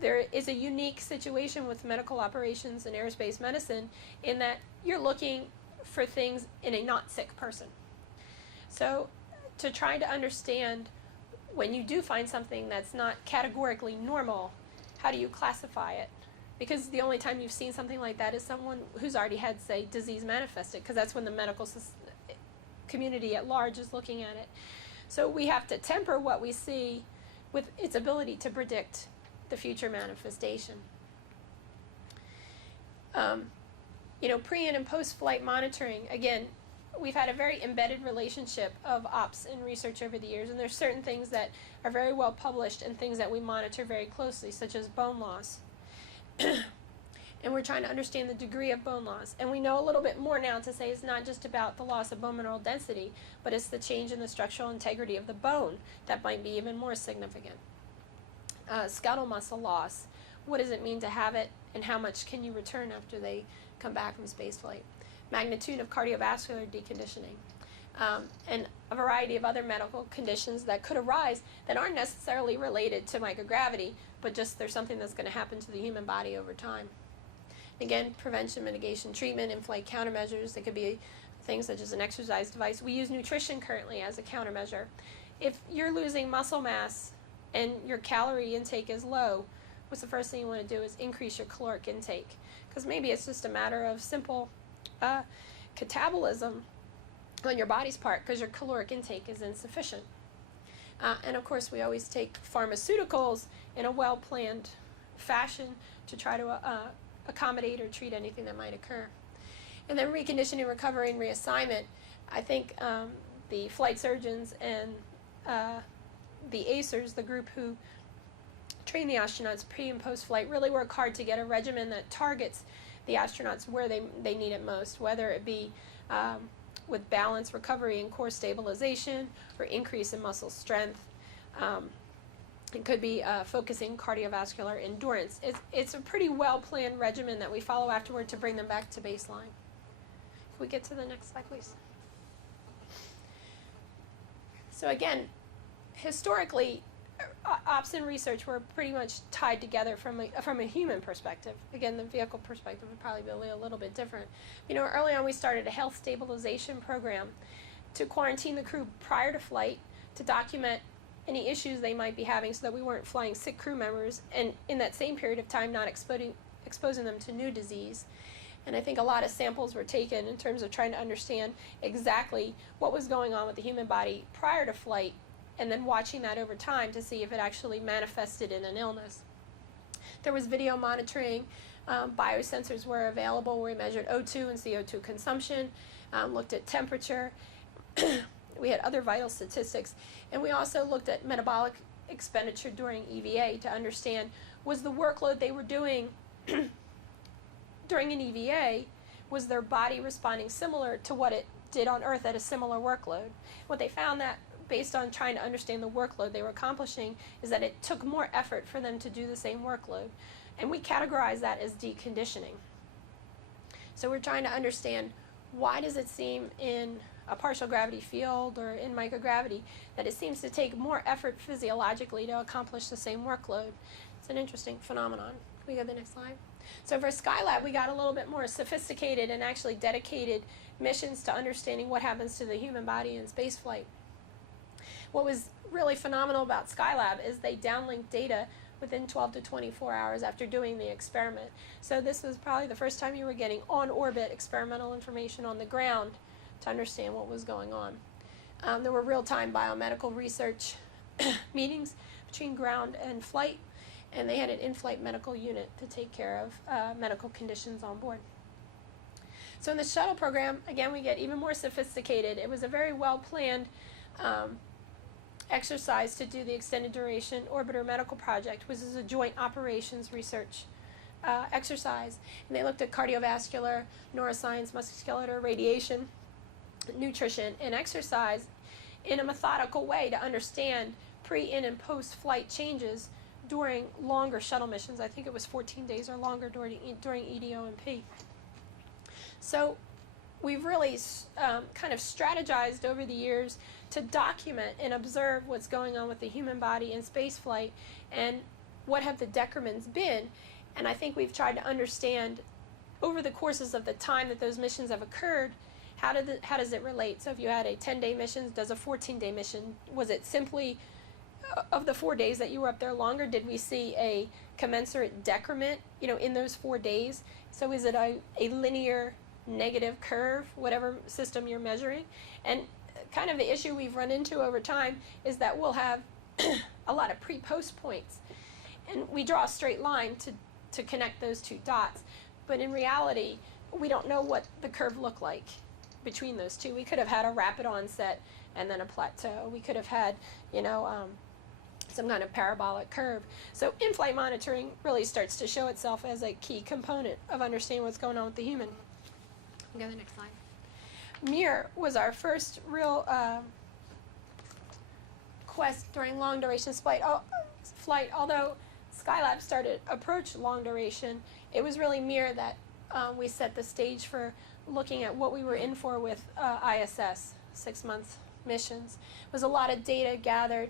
There is a unique situation with medical operations and aerospace medicine in that you're looking for things in a not sick person. So to try to understand when you do find something that's not categorically normal, how do you classify it? Because the only time you've seen something like that is someone who's already had, say, disease manifested, because that's when the medical community at large is looking at it. So we have to temper what we see with its ability to predict the future manifestation. Pre- and post-flight monitoring, again, we've had a very embedded relationship of ops and research over the years, and there's certain things that are very well published and things that we monitor very closely, such as bone loss. And we're trying to understand the degree of bone loss. And we know a little bit more now to say it's not just about the loss of bone mineral density, but it's the change in the structural integrity of the bone that might be even more significant. Skeletal muscle loss. What does it mean to have it, and how much can you return after they come back from spaceflight? Magnitude of cardiovascular deconditioning. And a variety of other medical conditions that could arise that aren't necessarily related to microgravity, but just there's something that's going to happen to the human body over time. Again, prevention, mitigation, treatment, in-flight countermeasures. They could be things such as an exercise device. We use nutrition currently as a countermeasure. If you're losing muscle mass and your calorie intake is low, what's the first thing you want to do is increase your caloric intake, because maybe it's just a matter of simple catabolism on your body's part because your caloric intake is insufficient. And of course, we always take pharmaceuticals in a well-planned fashion to try to accommodate or treat anything that might occur. And then reconditioning, recovery, and reassignment. I think the flight surgeons and the ACERs, the group who train the astronauts pre and post flight, really work hard to get a regimen that targets the astronauts where they need it most, whether it be with balance, recovery, and core stabilization, or increase in muscle strength. It could be focusing cardiovascular endurance. It's a pretty well-planned regimen that we follow afterward to bring them back to baseline. If we get to the next slide, please. So again, historically, ops and research were pretty much tied together from a human perspective. Again, the vehicle perspective would probably be a little bit different. You know, early on we started a health stabilization program to quarantine the crew prior to flight, to document any issues they might be having so that we weren't flying sick crew members, and in that same period of time not exposing them to new disease. And I think a lot of samples were taken in terms of trying to understand exactly what was going on with the human body prior to flight, and then watching that over time to see if it actually manifested in an illness. There was video monitoring. Biosensors were available where we measured O2 and CO2 consumption, looked at temperature. We had other vital statistics. And we also looked at metabolic expenditure during EVA to understand, was the workload they were doing during an EVA, was their body responding similar to what it did on Earth at a similar workload? What they found that, based on trying to understand the workload they were accomplishing, is that it took more effort for them to do the same workload. And we categorize that as deconditioning. So we're trying to understand, why does it seem in a partial gravity field or in microgravity that it seems to take more effort physiologically to accomplish the same workload? It's an interesting phenomenon. Can we go to the next slide? So for Skylab, we got a little bit more sophisticated and actually dedicated missions to understanding what happens to the human body in spaceflight. What was really phenomenal about Skylab is they downlinked data within 12 to 24 hours after doing the experiment. So this was probably the first time you were getting on-orbit experimental information on the ground to understand what was going on. There were real-time biomedical research meetings between ground and flight, and they had an in-flight medical unit to take care of medical conditions on board. So in the shuttle program, again, we get even more sophisticated. It was a very well-planned exercise to do the extended duration orbiter medical project, which is a joint operations research exercise. And they looked at cardiovascular, neuroscience, musculoskeletal, radiation, nutrition, and exercise in a methodical way to understand pre, in, and post-flight changes during longer shuttle missions. I think it was 14 days or longer during EDO&P. So we've really kind of strategized over the years to document and observe what's going on with the human body in spaceflight and what have the decrements been. And I think we've tried to understand over the courses of the time that those missions have occurred, how does it relate? So if you had a 10-day mission, does a 14-day mission, was it simply of the 4 days that you were up there longer, did we see a commensurate decrement, in those 4 days? So is it a linear negative curve, whatever system you're measuring? And kind of the issue we've run into over time is that we'll have a lot of pre-post points, and we draw a straight line to connect those two dots. But in reality, we don't know what the curve looked like between those two. We could have had a rapid onset and then a plateau. We could have had, some kind of parabolic curve. So in-flight monitoring really starts to show itself as a key component of understanding what's going on with the human. Go to the next slide. MIR was our first real quest during long duration flight. Although Skylab started approach long duration, it was really MIR that we set the stage for looking at what we were in for with ISS, 6-month missions. It was a lot of data gathered.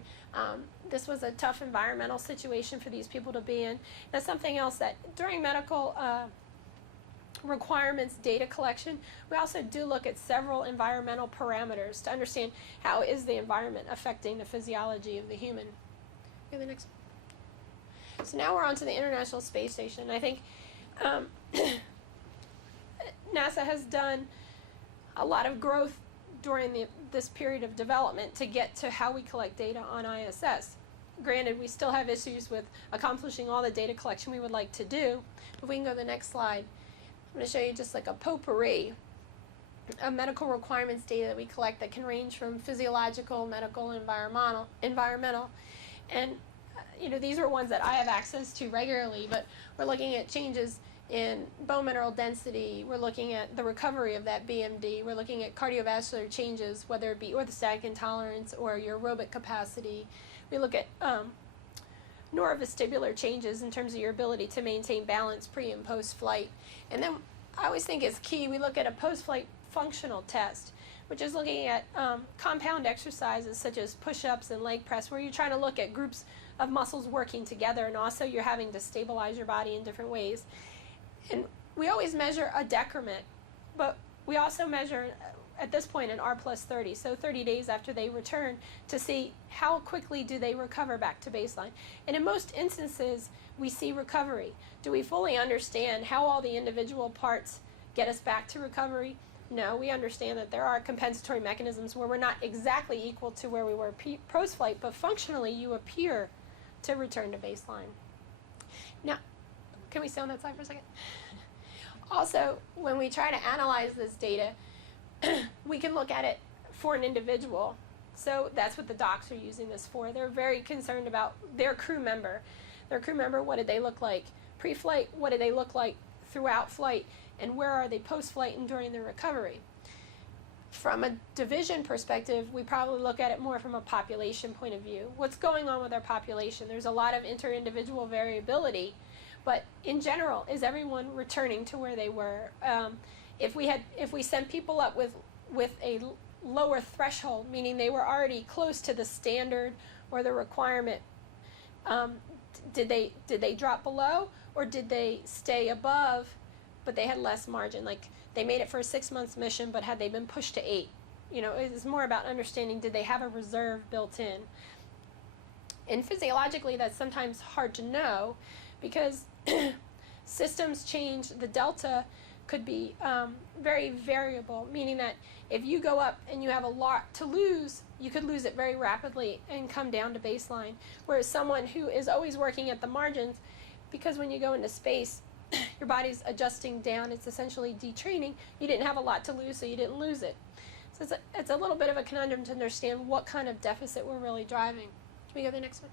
This was a tough environmental situation for these people to be in. That's something else that during medical requirements data collection, we also do look at several environmental parameters to understand how is the environment affecting the physiology of the human. Okay, the next one. So now we're on to the International Space Station. I think NASA has done a lot of growth during this period of development to get to how we collect data on ISS. Granted, we still have issues with accomplishing all the data collection we would like to do. If we can go to the next slide, I'm going to show you just like a potpourri of medical requirements data that we collect that can range from physiological, medical, environmental. And these are ones that I have access to regularly, but we're looking at changes in bone mineral density. We're looking at the recovery of that BMD. We're looking at cardiovascular changes, whether it be orthostatic intolerance or your aerobic capacity. We look at neurovestibular changes in terms of your ability to maintain balance pre and post flight. And then I always think it's key, we look at a post-flight functional test, which is looking at compound exercises such as push-ups and leg press, where you're trying to look at groups of muscles working together, and also you're having to stabilize your body in different ways. And we always measure a decrement, but we also measure at this point an R+30, so 30 days after they return, to see how quickly do they recover back to baseline. And in most instances, we see recovery. Do we fully understand how all the individual parts get us back to recovery? No, we understand that there are compensatory mechanisms where we're not exactly equal to where we were post-flight, but functionally you appear to return to baseline. Now, can we stay on that slide for a second? Also, when we try to analyze this data, we can look at it for an individual. So that's what the docs are using this for. They're very concerned about their crew member. Their crew member, what did they look like pre-flight? What did they look like throughout flight? And where are they post-flight and during their recovery? From a division perspective, we probably look at it more from a population point of view. What's going on with our population? There's a lot of inter-individual variability, but in general, is everyone returning to where they were? If we sent people up with a lower threshold, meaning they were already close to the standard or the requirement, did they drop below, or did they stay above, but they had less margin? Like they made it for a 6-month mission, but had they been pushed to 8? It's more about understanding, did they have a reserve built in? And physiologically, that's sometimes hard to know because systems change. The delta could be very variable, meaning that if you go up and you have a lot to lose, you could lose it very rapidly and come down to baseline. Whereas someone who is always working at the margins, because when you go into space, your body's adjusting down, it's essentially detraining, you didn't have a lot to lose, so you didn't lose it. So it's a little bit of a conundrum to understand what kind of deficit we're really driving. Can we go to the next one?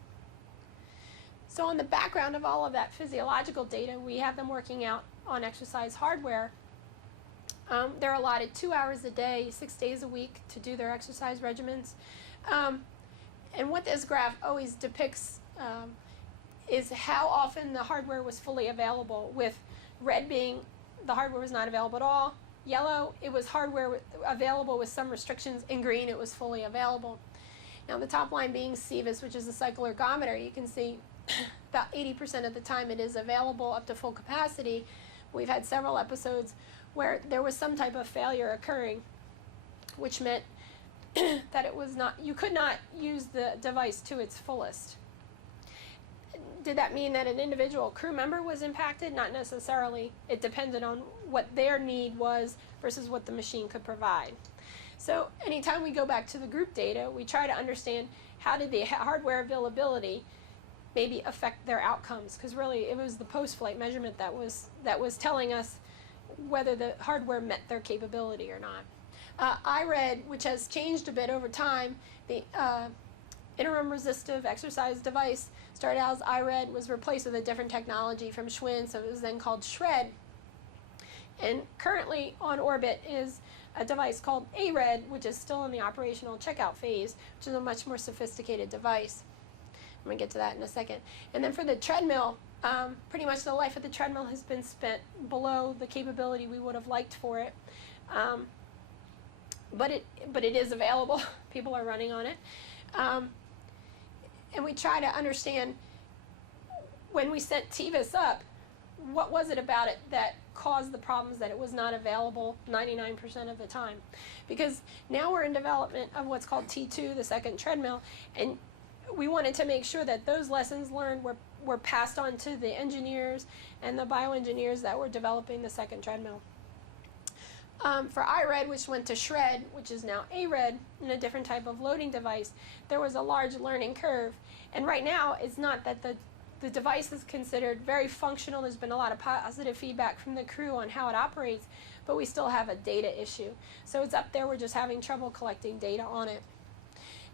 So on the background of all of that physiological data, we have them working out on exercise hardware. They're allotted 2 hours a day, 6 days a week to do their exercise regimens. And what this graph always depicts is how often the hardware was fully available, with red being the hardware was not available at all, yellow it was hardware available with some restrictions, and green it was fully available. Now the top line being CVIS, which is a cycle ergometer, you can see about 80% of the time it is available up to full capacity. We've had several episodes where there was some type of failure occurring, which meant that you could not use the device to its fullest. Did that mean that an individual crew member was impacted? Not necessarily. It depended on what their need was versus what the machine could provide. So anytime we go back to the group data, we try to understand how did the hardware availability maybe affect their outcomes, because really it was the post-flight measurement that was telling us whether the hardware met their capability or not. IRED, which has changed a bit over time, interim resistive exercise device. Started out as IRED, was replaced with a different technology from Schwinn, so it was then called SHRED. And currently on orbit is a device called ARED, which is still in the operational checkout phase, which is a much more sophisticated device. I'm going to get to that in a second. And then for the treadmill, pretty much the life of the treadmill has been spent below the capability we would have liked for it. But it is available. People are running on it. And we try to understand, when we sent TVIS up, what was it about it that caused the problems that it was not available 99% of the time? Because now we're in development of what's called T2, the second treadmill, and we wanted to make sure that those lessons learned were passed on to the engineers and the bioengineers that were developing the second treadmill. For IRED, which went to SHRED, which is now ARED, in a different type of loading device, there was a large learning curve. And right now, it's not that the device is considered very functional. There's been a lot of positive feedback from the crew on how it operates, but we still have a data issue. So it's up there, we're just having trouble collecting data on it.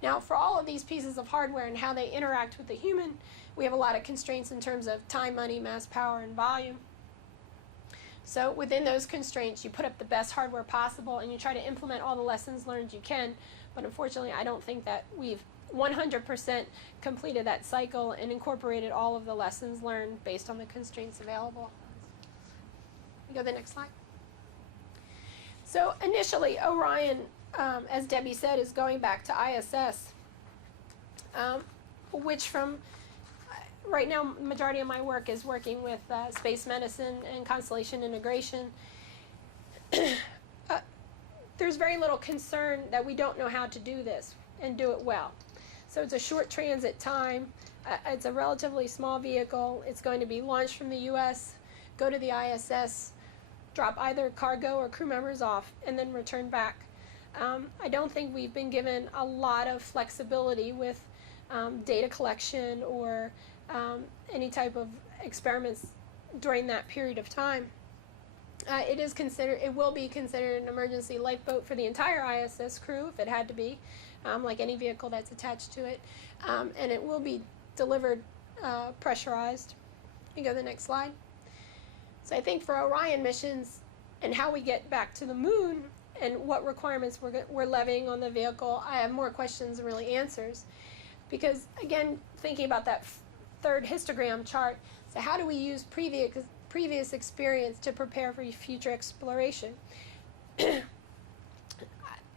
Now, for all of these pieces of hardware and how they interact with the human, we have a lot of constraints in terms of time, money, mass, power, and volume. So within those constraints, you put up the best hardware possible and you try to implement all the lessons learned you can, but unfortunately, I don't think that we've 100% completed that cycle and incorporated all of the lessons learned based on the constraints available. You go to the next slide. So initially, Orion, as Debbie said, is going back to ISS, which from right now, the majority of my work is working with space medicine and constellation integration. There's very little concern that we don't know how to do this and do it well. So it's a short transit time. It's a relatively small vehicle. It's going to be launched from the U.S., go to the ISS, drop either cargo or crew members off, and then return back. I don't think we've been given a lot of flexibility with data collection or any type of experiments during that period of time. It will be considered an emergency lifeboat for the entire ISS crew if it had to be, like any vehicle that's attached to it, and it will be delivered pressurized. You go to the next slide. So I think for Orion missions and how we get back to the moon and what requirements we're levying on the vehicle, I have more questions than really answers. Because again, thinking about that third histogram chart, so how do we use previous experience to prepare for future exploration? I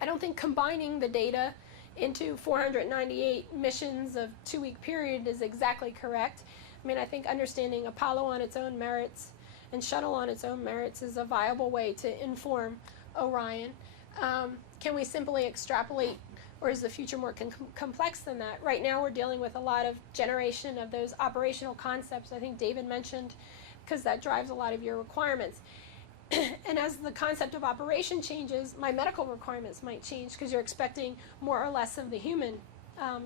don't think combining the data into 498 missions of 2-week period is exactly correct. I mean, I think understanding Apollo on its own merits and Shuttle on its own merits is a viable way to inform Orion. Can we simply extrapolate, or is the future more complex than that? Right now we're dealing with a lot of generation of those operational concepts I think David mentioned, because that drives a lot of your requirements. And as the concept of operation changes, my medical requirements might change because you're expecting more or less of the human.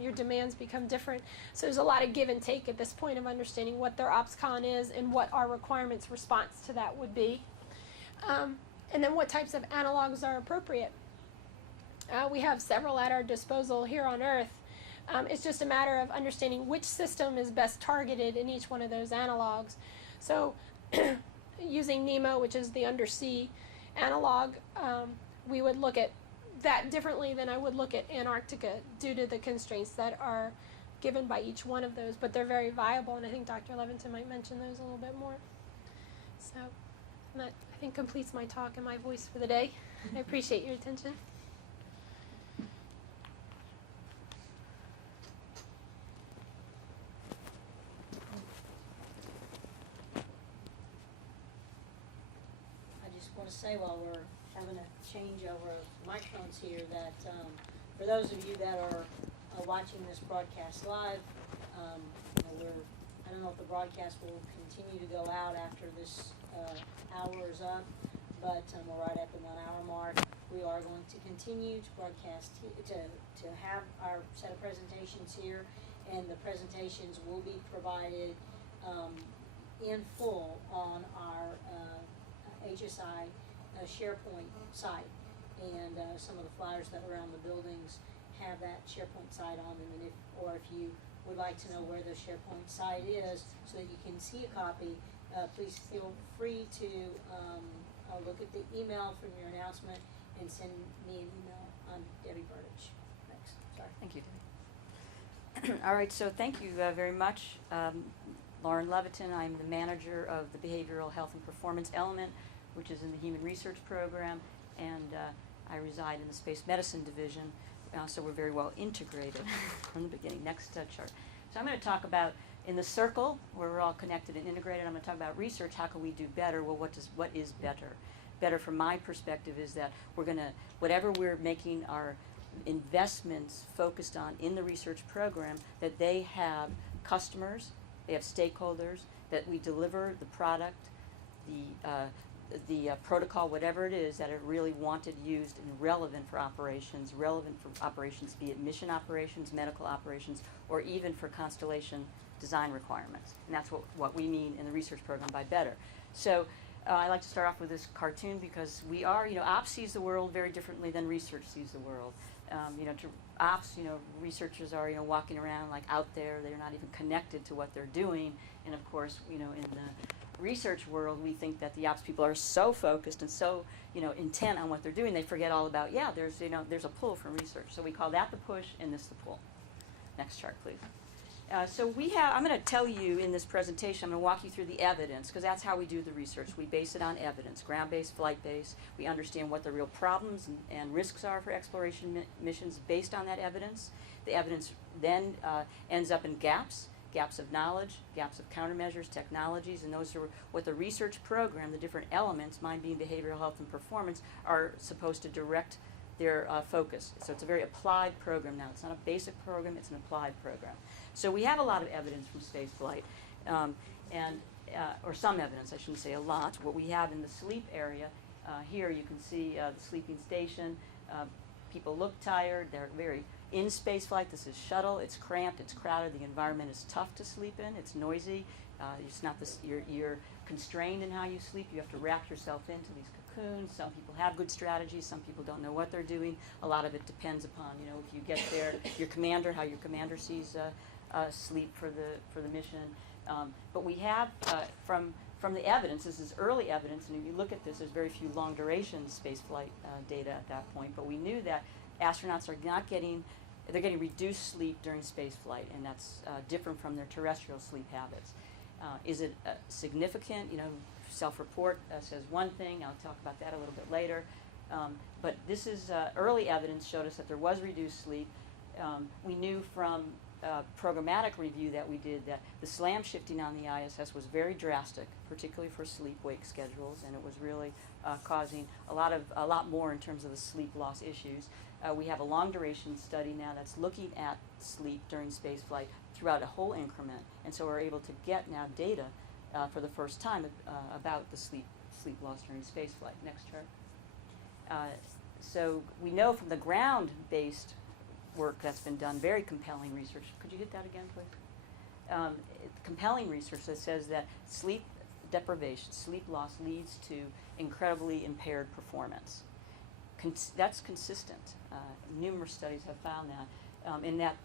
Your demands become different. So there's a lot of give and take at this point of understanding what their OPSCON is and what our requirements response to that would be. And then what types of analogs are appropriate. We have several at our disposal here on Earth. It's just a matter of understanding which system is best targeted in each one of those analogs. So using NEMO, which is the undersea analog, we would look at that differently than I would look at Antarctica due to the constraints that are given by each one of those, but they're very viable, and I think Dr. Levinson might mention those a little bit more. So that, I think, completes my talk and my voice for the day. I appreciate your attention. To say while we're having a changeover of microphones here that for those of you that are watching this broadcast live, I don't know if the broadcast will continue to go out after this hour is up, but we're right at the 1 hour mark. We are going to continue to broadcast, to have our set of presentations here, and the presentations will be provided in full on our HSI SharePoint site, and some of the flyers that are around the buildings have that SharePoint site on them, and if you would like to know where the SharePoint site is so that you can see a copy, please feel free to look at the email from your announcement and send me an email. I'm Debbie Burtich. Next. Sorry. Thank you, Debbie. All right, so thank you very much. Lauren Leviton, I'm the manager of the Behavioral Health and Performance Element, which is in the Human Research Program, and I reside in the Space Medicine Division, so we're very well integrated from the beginning. Next chart. So I'm going to talk about, in the circle, where we're all connected and integrated, I'm going to talk about research. How can we do better? Well, what is better? Better from my perspective is that we're going to, whatever we're making our investments focused on in the research program, that they have customers, they have stakeholders, that we deliver the product, the protocol, whatever it is, that are really wanted, used, and relevant for operations, be it mission operations, medical operations, or even for constellation design requirements. And that's what we mean in the research program by better. So I like to start off with this cartoon because we are, ops sees the world very differently than research sees the world. To ops, researchers are, walking around like out there. They're not even connected to what they're doing. And of course, in the research world, we think that the ops people are so focused and so, intent on what they're doing, they forget all about, there's a pull from research. So we call that the push and this the pull. Next chart, please. I'm going to tell you in this presentation, I'm going to walk you through the evidence, because that's how we do the research. We base it on evidence, ground-based, flight-based. We understand what the real problems and risks are for exploration missions based on that evidence. The evidence then ends up in gaps of knowledge, gaps of countermeasures, technologies, and those are what the research program, the different elements, mine being behavioral health and performance, are supposed to direct their focus. So it's a very applied program now. It's not a basic program, it's an applied program. So we have a lot of evidence from spaceflight, or some evidence, I shouldn't say a lot. What we have in the sleep area, here you can see the sleeping station. People look tired, they're very in spaceflight. This is shuttle, it's cramped, it's crowded, the environment is tough to sleep in, it's noisy. It's not you're constrained in how you sleep. You have to wrap yourself into these cocoons. Some people have good strategies, some people don't know what they're doing. A lot of it depends upon, if you get there, how your commander sees sleep for the mission. But we have from the evidence, this is early evidence, and if you look at this, there's very few long duration spaceflight data at that point. But we knew that astronauts are they're getting reduced sleep during spaceflight, and that's different from their terrestrial sleep habits. Is it significant? Self-report says one thing. I'll talk about that a little bit later. But this is early evidence showed us that there was reduced sleep. We knew from programmatic review that we did that the slam shifting on the ISS was very drastic, particularly for sleep-wake schedules, and it was really causing a lot more in terms of the sleep loss issues. We have a long-duration study now that's looking at sleep during spaceflight throughout a whole increment, and so we're able to get now data for the first time about the sleep loss during spaceflight. Next chart. So we know from the ground-based work that's been done, very compelling research. Could you hit that again, please? Compelling research that says that sleep deprivation, sleep loss, leads to incredibly impaired performance. That's consistent. Numerous studies have found that, and that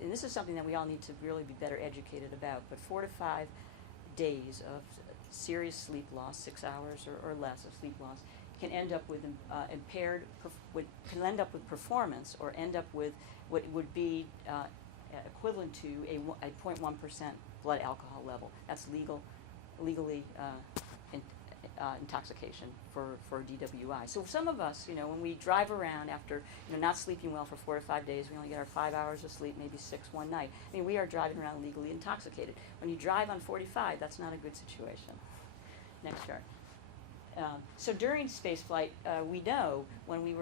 and this is something that we all need to really be better educated about. But 4 to 5 days of serious sleep loss, 6 hours or less of sleep loss, can end up with can end up with performance, or end up with what would be equivalent to a 0.1% blood alcohol level. That's legally intoxication for DWI. So some of us, when we drive around after not sleeping well for 4 to 5 days, we only get our 5 hours of sleep, maybe 6 one night. We are driving around legally intoxicated. When you drive on 45, that's not a good situation. Next chart. So during spaceflight, we know when we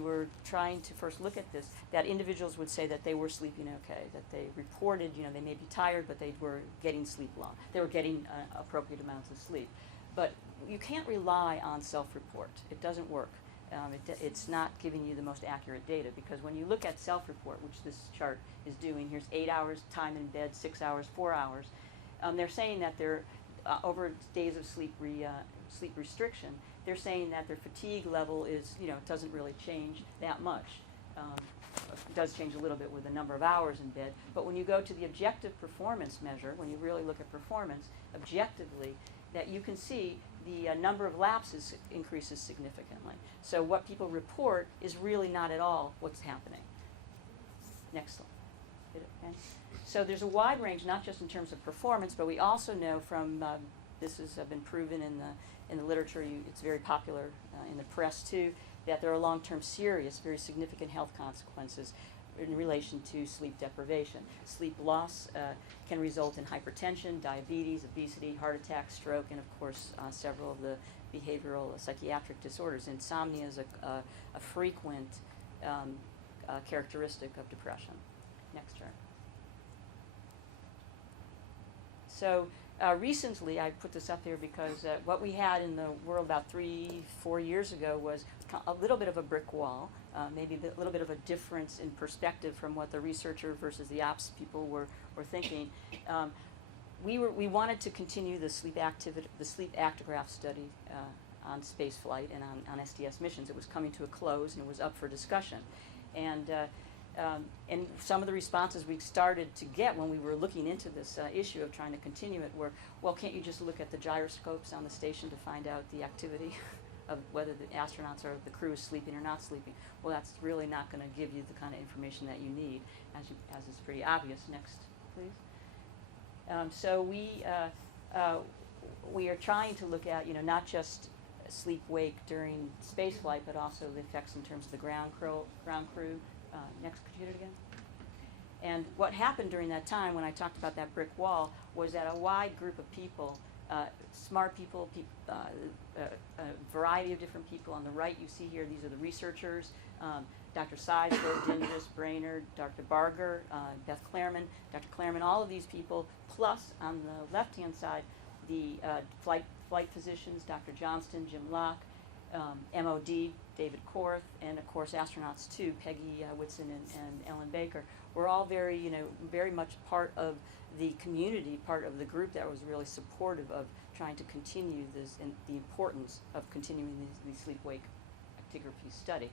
were trying to first look at this, that individuals would say that they were sleeping okay, that they reported, they may be tired, but they were getting sleep long. They were getting appropriate amounts of sleep. But you can't rely on self-report. It doesn't work. It's not giving you the most accurate data, because when you look at self-report, which this chart is doing, here's 8 hours time in bed, 6 hours, 4 hours. They're saying that they're over days of sleep restriction, they're saying that their fatigue level is, doesn't really change that much does change a little bit with the number of hours in bed. But when you go to the objective performance measure, when you really look at performance objectively, that you can see the number of lapses increases significantly. So what people report is really not at all what's happening. Next slide. Hit it, okay? So there's a wide range, not just in terms of performance, but we also know from, this has been proven in the literature, it's very popular in the press too, that there are long-term serious, very significant health consequences in relation to sleep deprivation. Sleep loss can result in hypertension, diabetes, obesity, heart attack, stroke, and of course several of the behavioral psychiatric disorders. Insomnia is a frequent characteristic of depression. Next chart. So recently, I put this up here because what we had in the world about 3-4 years ago was a little bit of a brick wall, maybe a little bit of a difference in perspective from what the researcher versus the ops people were thinking. We wanted to continue the sleep actigraph study on spaceflight and on STS missions. It was coming to a close and it was up for discussion. And some of the responses we started to get when we were looking into this issue of trying to continue it were, well, can't you just look at the gyroscopes on the station to find out the activity of whether the astronauts or the crew is sleeping or not sleeping? Well, that's really not going to give you the kind of information that you need, as is pretty obvious. Next, please. So we are trying to look at, not just sleep-wake during spaceflight, but also the effects in terms of the ground crew. Next, could you hit it again? And what happened during that time when I talked about that brick wall was that a wide group of people, smart people, a variety of different people. On the right you see here, these are the researchers, Dr. Seisler, Dinges, Brainerd, Dr. Barger, Beth Clareman, Dr. Clareman, all of these people, plus on the left-hand side, the flight physicians, Dr. Johnston, Jim Locke, MOD, David Korth, and of course astronauts too, Peggy Whitson and Ellen Baker. We're all very, very much part of the community, part of the group that was really supportive of trying to continue this and the importance of continuing the sleep-wake actigraphy study.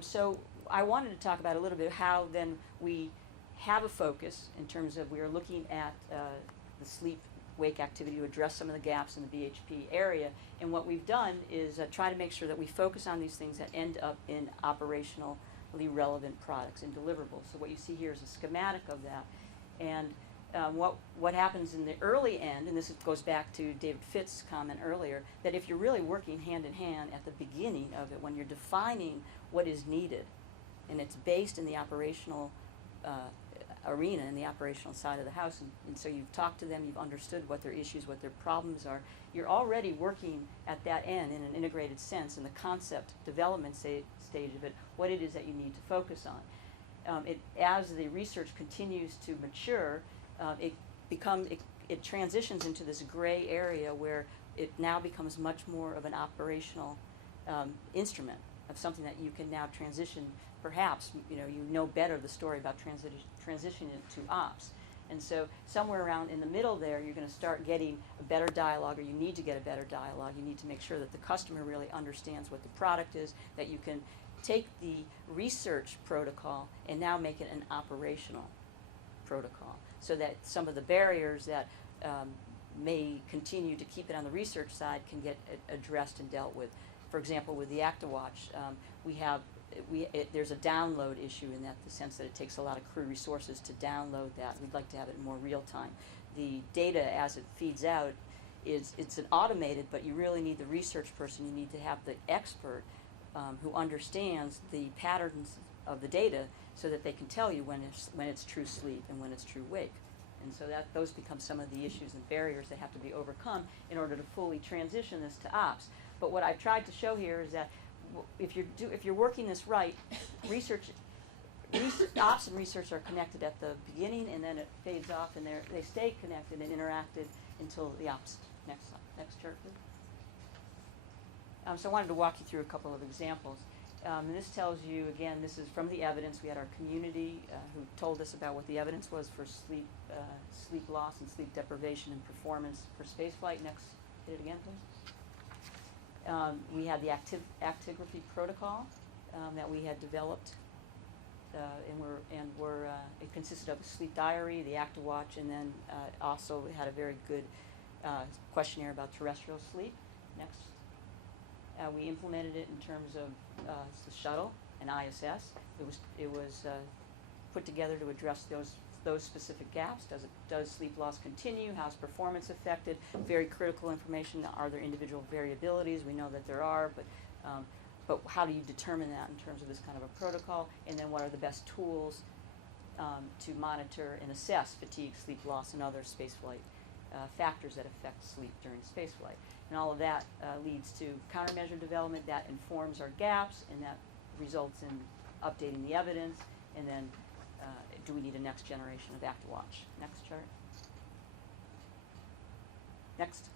So I wanted to talk about a little bit how then we have a focus in terms of we are looking at the sleep-wake activity to address some of the gaps in the BHP area. And what we've done is try to make sure that we focus on these things that end up in operationally relevant products and deliverables. So what you see here is a schematic of that. And what happens in the early end, and this goes back to David Fitz's comment earlier, that if you're really working hand in hand at the beginning of it, when you're defining what is needed, and it's based in the operational arena, in the operational side of the house, and so you've talked to them, you've understood what their issues, what their problems are, you're already working at that end in an integrated sense in the concept development stage of it, what it is that you need to focus on. As the research continues to mature, it transitions into this gray area where it now becomes much more of an operational instrument of something that you can now transition. Perhaps you know better the story about transitioning it to ops. And so somewhere around in the middle there, you're going to start getting a better dialogue, or you need to get a better dialogue. You need to make sure that the customer really understands what the product is, that you can take the research protocol and now make it an operational protocol, so that some of the barriers that may continue to keep it on the research side can get addressed and dealt with. For example, with the ActiWatch, there's a download issue in the sense that it takes a lot of crew resources to download that. We'd like to have it more real time. The data as it feeds out it's an automated, but you really need the research person. You need to have the expert who understands the patterns of the data, so that they can tell you when it's true sleep and when it's true wake. And so those become some of the issues and barriers that have to be overcome in order to fully transition this to ops. But what I've tried to show here is that if you're working this right, ops and research are connected at the beginning, and then it fades off, and they stay connected and interacted until the ops. Next chart, please. So I wanted to walk you through a couple of examples. And this tells you, again, this is from the evidence. We had our community who told us about what the evidence was for sleep loss and sleep deprivation and performance for spaceflight. Next, hit it again, please. We had the actigraphy protocol that we had developed it consisted of a sleep diary, the active watch, and then also it had a very good questionnaire about terrestrial sleep. Next. We implemented it in terms of the shuttle and ISS. It was put together to address those specific gaps. Does sleep loss continue? How's performance affected? Very critical information. Are there individual variabilities? We know that there are, but how do you determine that in terms of this kind of a protocol? And then what are the best tools to monitor and assess fatigue, sleep loss, and other spaceflight factors that affect sleep during spaceflight? And all of that leads to countermeasure development that informs our gaps, and that results in updating the evidence, and then do we need a next generation of ActiWatch? Next chart. Next.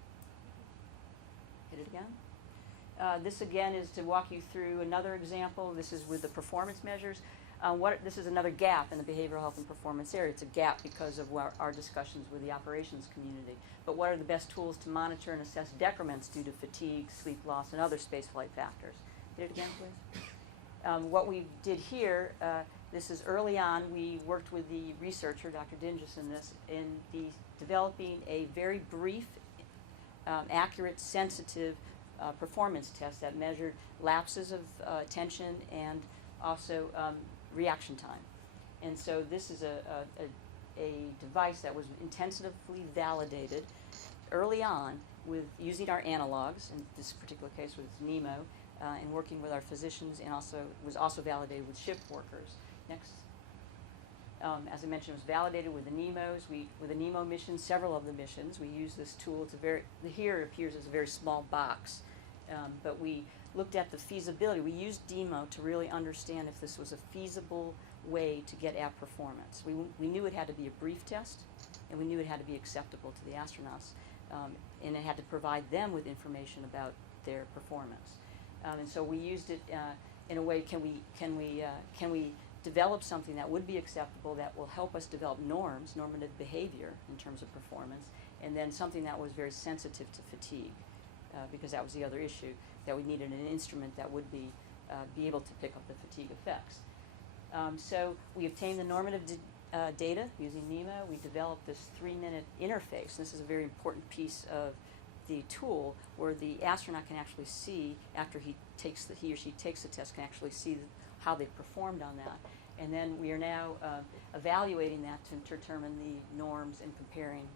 Hit it again. This again is to walk you through another example. This is with the performance measures. This is another gap in the behavioral health and performance area. It's a gap because of our discussions with the operations community. But what are the best tools to monitor and assess decrements due to fatigue, sleep loss, and other spaceflight factors? Hit it again, please. What we did here, this is early on, we worked with the researcher, Dr. Dinges, in developing a very brief, accurate, sensitive performance test that measured lapses of attention and also reaction time. And so this is a device that was intensively validated early on with using our analogs, in this particular case with NEMO, and working with our physicians, and was also validated with shift workers. Next. As I mentioned, it was validated with the NEMOs. With the NEMO mission, several of the missions, we used this tool. Here it appears as a very small box, but we looked at the feasibility. We used DEMO to really understand if this was a feasible way to get at performance. We knew it had to be a brief test, and we knew it had to be acceptable to the astronauts, and it had to provide them with information about their performance. And so we used it in a way. Can we develop something that would be acceptable, that will help us develop normative behavior in terms of performance, and then something that was very sensitive to fatigue, because that was the other issue, that we needed an instrument that would be able to pick up the fatigue effects. So we obtained the normative data using NEMO. We developed this 3-minute interface. This is a very important piece of the tool where the astronaut can actually see, after he or she takes the test, can actually see how they performed on that. And then we are now evaluating that to determine the norms and comparing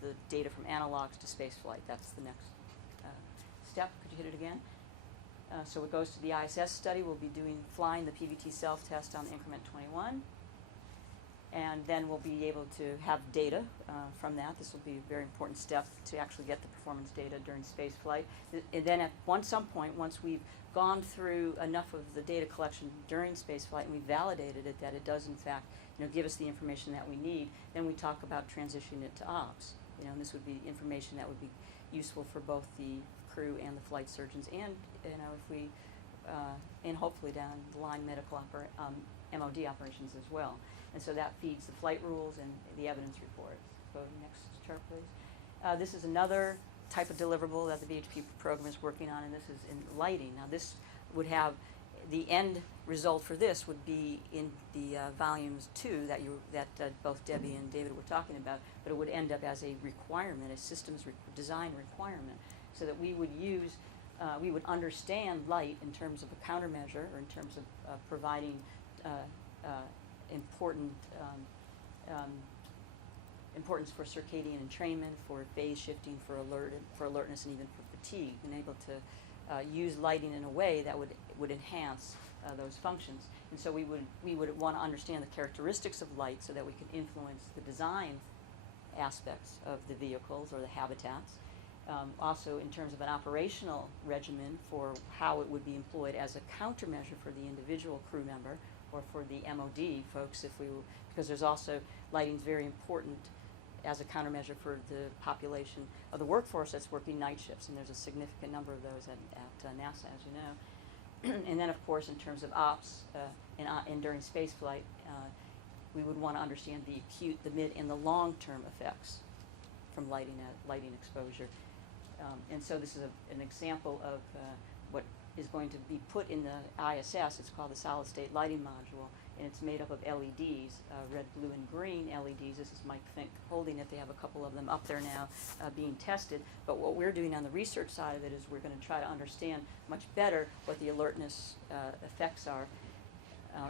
the data from analogs to spaceflight. That's the next step. Could you hit it again? So it goes to the ISS study. We'll be flying the PVT self-test on increment 21. And then we'll be able to have data from that. This will be a very important step to actually get the performance data during space flight. And then at some point, once we've gone through enough of the data collection during space flight and we validated it that it does in fact give us the information that we need, then we talk about transitioning it to ops. And this would be information that would be useful for both the crew and the flight surgeons, and if we and hopefully down the line medical MOD operations as well. And so that feeds the flight rules and the evidence reports. Go next chart, please. This is another type of deliverable that the BHP program is working on, and this is in lighting. Now this would have, the end result for this would be in the volumes 2 that both Debbie and David were talking about, but it would end up as a requirement, a systems design requirement, so that we would use, we would understand light in terms of a countermeasure, or in terms of providing importance for circadian entrainment, for phase shifting, for alertness, and even for fatigue, and able to use lighting in a way that would enhance those functions. And so we would want to understand the characteristics of light so that we can influence the design aspects of the vehicles or the habitats. Also in terms of an operational regimen for how it would be employed as a countermeasure for the individual crew member, or for the MOD folks, because there's also, lighting's very important as a countermeasure for the population of the workforce that's working night shifts, and there's a significant number of those at NASA, as you know. And then, of course, in terms of ops and during space flight, we would want to understand the acute, the mid, and the long-term effects from lighting exposure. And so this is an example of what is going to be put in the ISS. It's called the solid-state lighting module, and it's made up of LEDs, red, blue, and green LEDs. This is Mike Fink holding it. They have a couple of them up there now being tested. But what we're doing on the research side of it is we're going to try to understand much better what the alertness effects are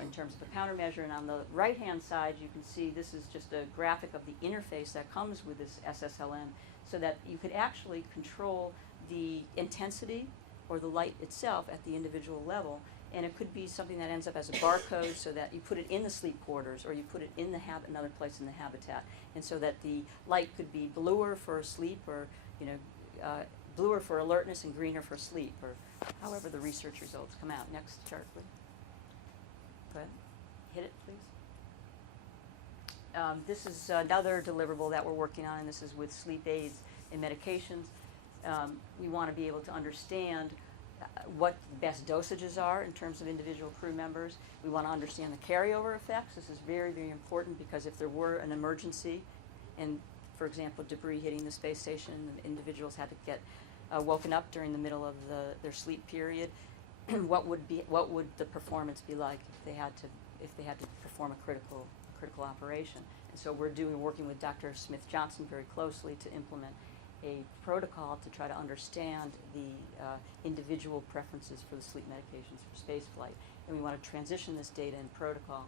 in terms of the countermeasure. And on the right-hand side, you can see this is just a graphic of the interface that comes with this SSLM, so that you could actually control the intensity or the light itself at the individual level. And it could be something that ends up as a barcode, so that you put it in the sleep quarters, or you put it in the another place in the habitat, and so that the light could be bluer for sleep, or bluer for alertness and greener for sleep, or however the research results come out. Next chart, please. Go ahead. Hit it, please. This is another deliverable that we're working on, and this is with sleep aids and medications. We want to be able to understand what the best dosages are in terms of individual crew members. We want to understand the carryover effects. This is very, very important, because if there were an emergency, and for example, debris hitting the space station, and individuals had to get woken up during the middle of their sleep period, what would the performance be like if they had to perform a critical operation? And so we're working with Dr. Smith Johnson very closely to implement a protocol to try to understand the individual preferences for the sleep medications for spaceflight. And we want to transition this data and protocol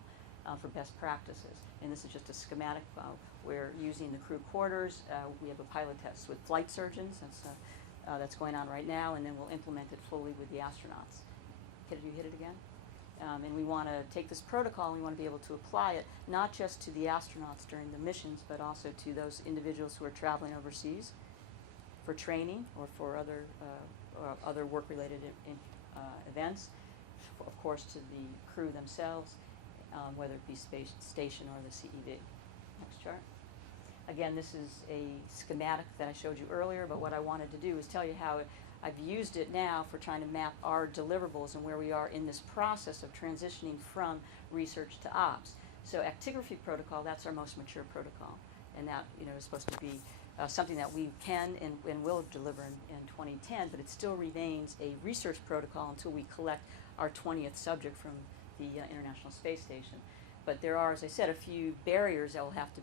for best practices. And this is just a schematic. We're using the crew quarters. We have a pilot test with flight surgeons. That's going on right now, and then we'll implement it fully with the astronauts. Did you hit it again? And we want to take this protocol, and we want to be able to apply it not just to the astronauts during the missions, but also to those individuals who are traveling overseas for training or for other work-related events, of course to the crew themselves, whether it be space station or the CEV. Next chart. Again, this is a schematic that I showed you earlier, but what I wanted to do is tell you how I've used it now for trying to map our deliverables and where we are in this process of transitioning from research to ops. So actigraphy protocol, that's our most mature protocol, and that is supposed to be something that we can and will deliver in 2010, but it still remains a research protocol until we collect our 20th subject from the International Space Station. But there are, as I said, a few barriers that will have to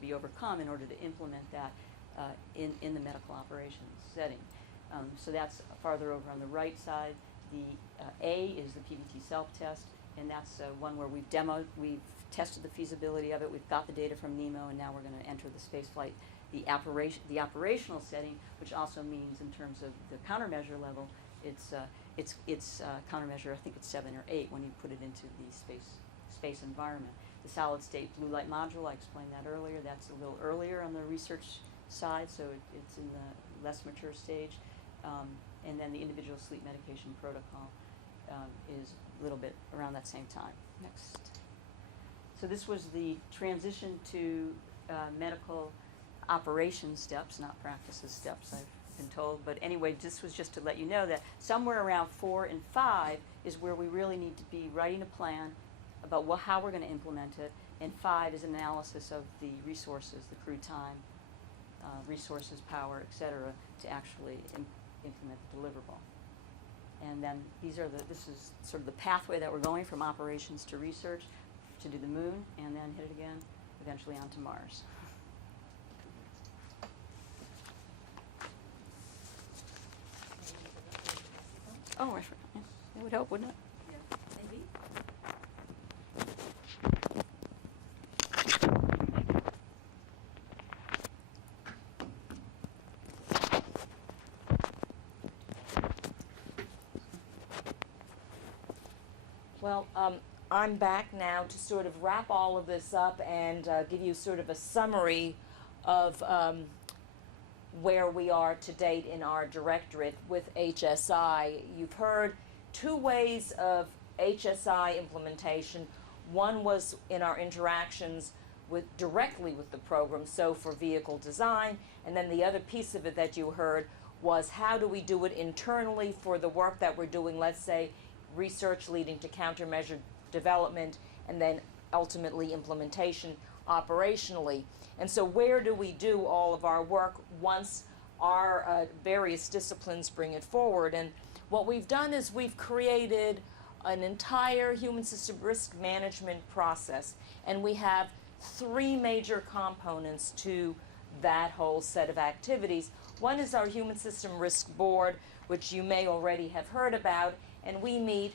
be overcome in order to implement that in the medical operations setting. So that's farther over on the right side. The A is the PBT self-test, and that's one where we've tested the feasibility of it, we've got the data from NEMO, and now we're going to enter the spaceflight, the operational setting, which also means in terms of the countermeasure level, it's countermeasure, I think it's 7 or 8 when you put it into the space environment. The solid state blue light module, I explained that earlier, that's a little earlier on the research side, so it's in the less mature stage. And then the individual sleep medication protocol is a little bit around that same time. Next. So this was the transition to medical operations steps, not practices steps, I've been told. But anyway, this was just to let you know that somewhere around 4 and 5 is where we really need to be writing a plan about how we're going to implement it. And 5 is analysis of the resources, the crew time, resources, power, etc., to actually implement the deliverable. And then this is sort of the pathway that we're going from operations to research, to do the moon, and then hit it again, eventually onto Mars. Oh, I forgot. Yeah. It would help, wouldn't it? Yeah, maybe. Well, I'm back now to sort of wrap all of this up and give you sort of a summary of where we are to date in our directorate with HSI. You've heard 2 ways of HSI implementation. One was in our interactions directly with the program, so for vehicle design, and then the other piece of it that you heard was how do we do it internally for the work that we're doing, let's say research leading to countermeasure development, and then ultimately implementation operationally. And so where do we do all of our work once our various disciplines bring it forward? And what we've done is we've created an entire human system risk management process, and we have three major components to that whole set of activities. One is our Human System Risk Board, which you may already have heard about, and we meet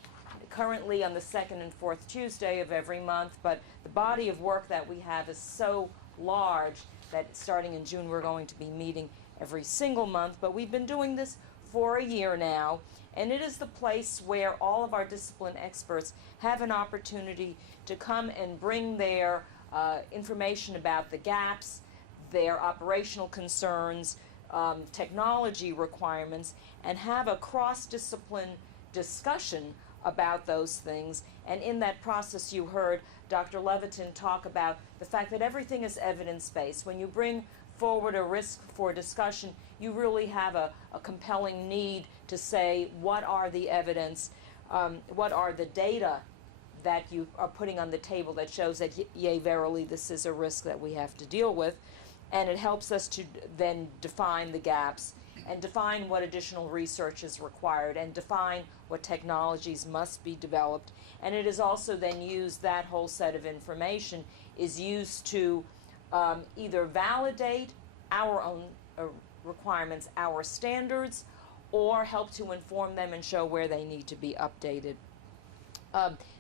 currently on the second and fourth Tuesday of every month, but the body of work that we have is so large that starting in June we're going to be meeting every single month, but we've been doing this for a year now, and it is the place where all of our discipline experts have an opportunity to come and bring their information about the gaps, their operational concerns, technology requirements, and have a cross-discipline discussion about those things. And in that process, you heard Dr. Levitin talk about the fact that everything is evidence-based. When you bring forward a risk for discussion, you really have a compelling need to say, what are the evidence, what are the data that you are putting on the table that shows that, yea, verily, this is a risk that we have to deal with. And it helps us to then define the gaps and define what additional research is required and define what technologies must be developed. And it is also then used, that whole set of information is used to either validate our own requirements, our standards, or help to inform them and show where they need to be updated.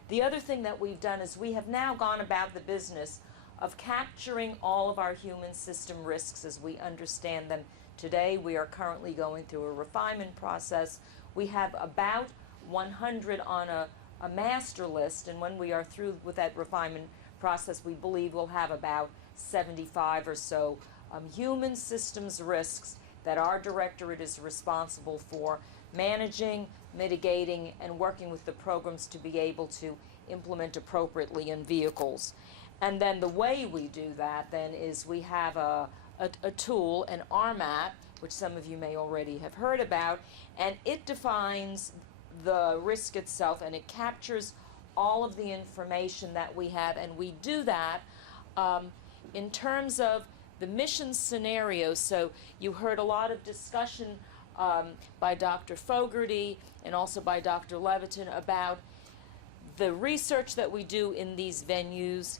The other thing that we've done is we have now gone about the business of capturing all of our human system risks as we understand them today. We are currently going through a refinement process. We have about 100 on a master list, and when we are through with that refinement process, we believe we'll have about 75 or so human systems risks that our directorate is responsible for managing, mitigating, and working with the programs to be able to implement appropriately in vehicles. And then the way we do that then is we have a tool, an RMAT, which some of you may already have heard about, and it defines the risk itself, and it captures all of the information that we have, and we do that in terms of the mission scenarios. So you heard a lot of discussion by Dr. Fogarty and also by Dr. Levitin about the research that we do in these venues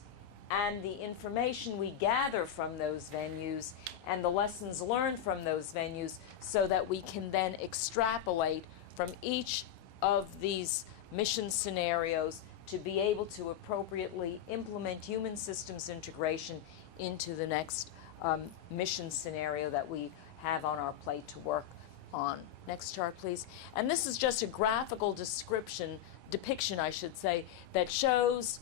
and the information we gather from those venues and the lessons learned from those venues, so that we can then extrapolate from each of these mission scenarios to be able to appropriately implement human systems integration into the next mission scenario that we have on our plate to work on. Next chart, please. And this is just a graphical depiction, I should say, that shows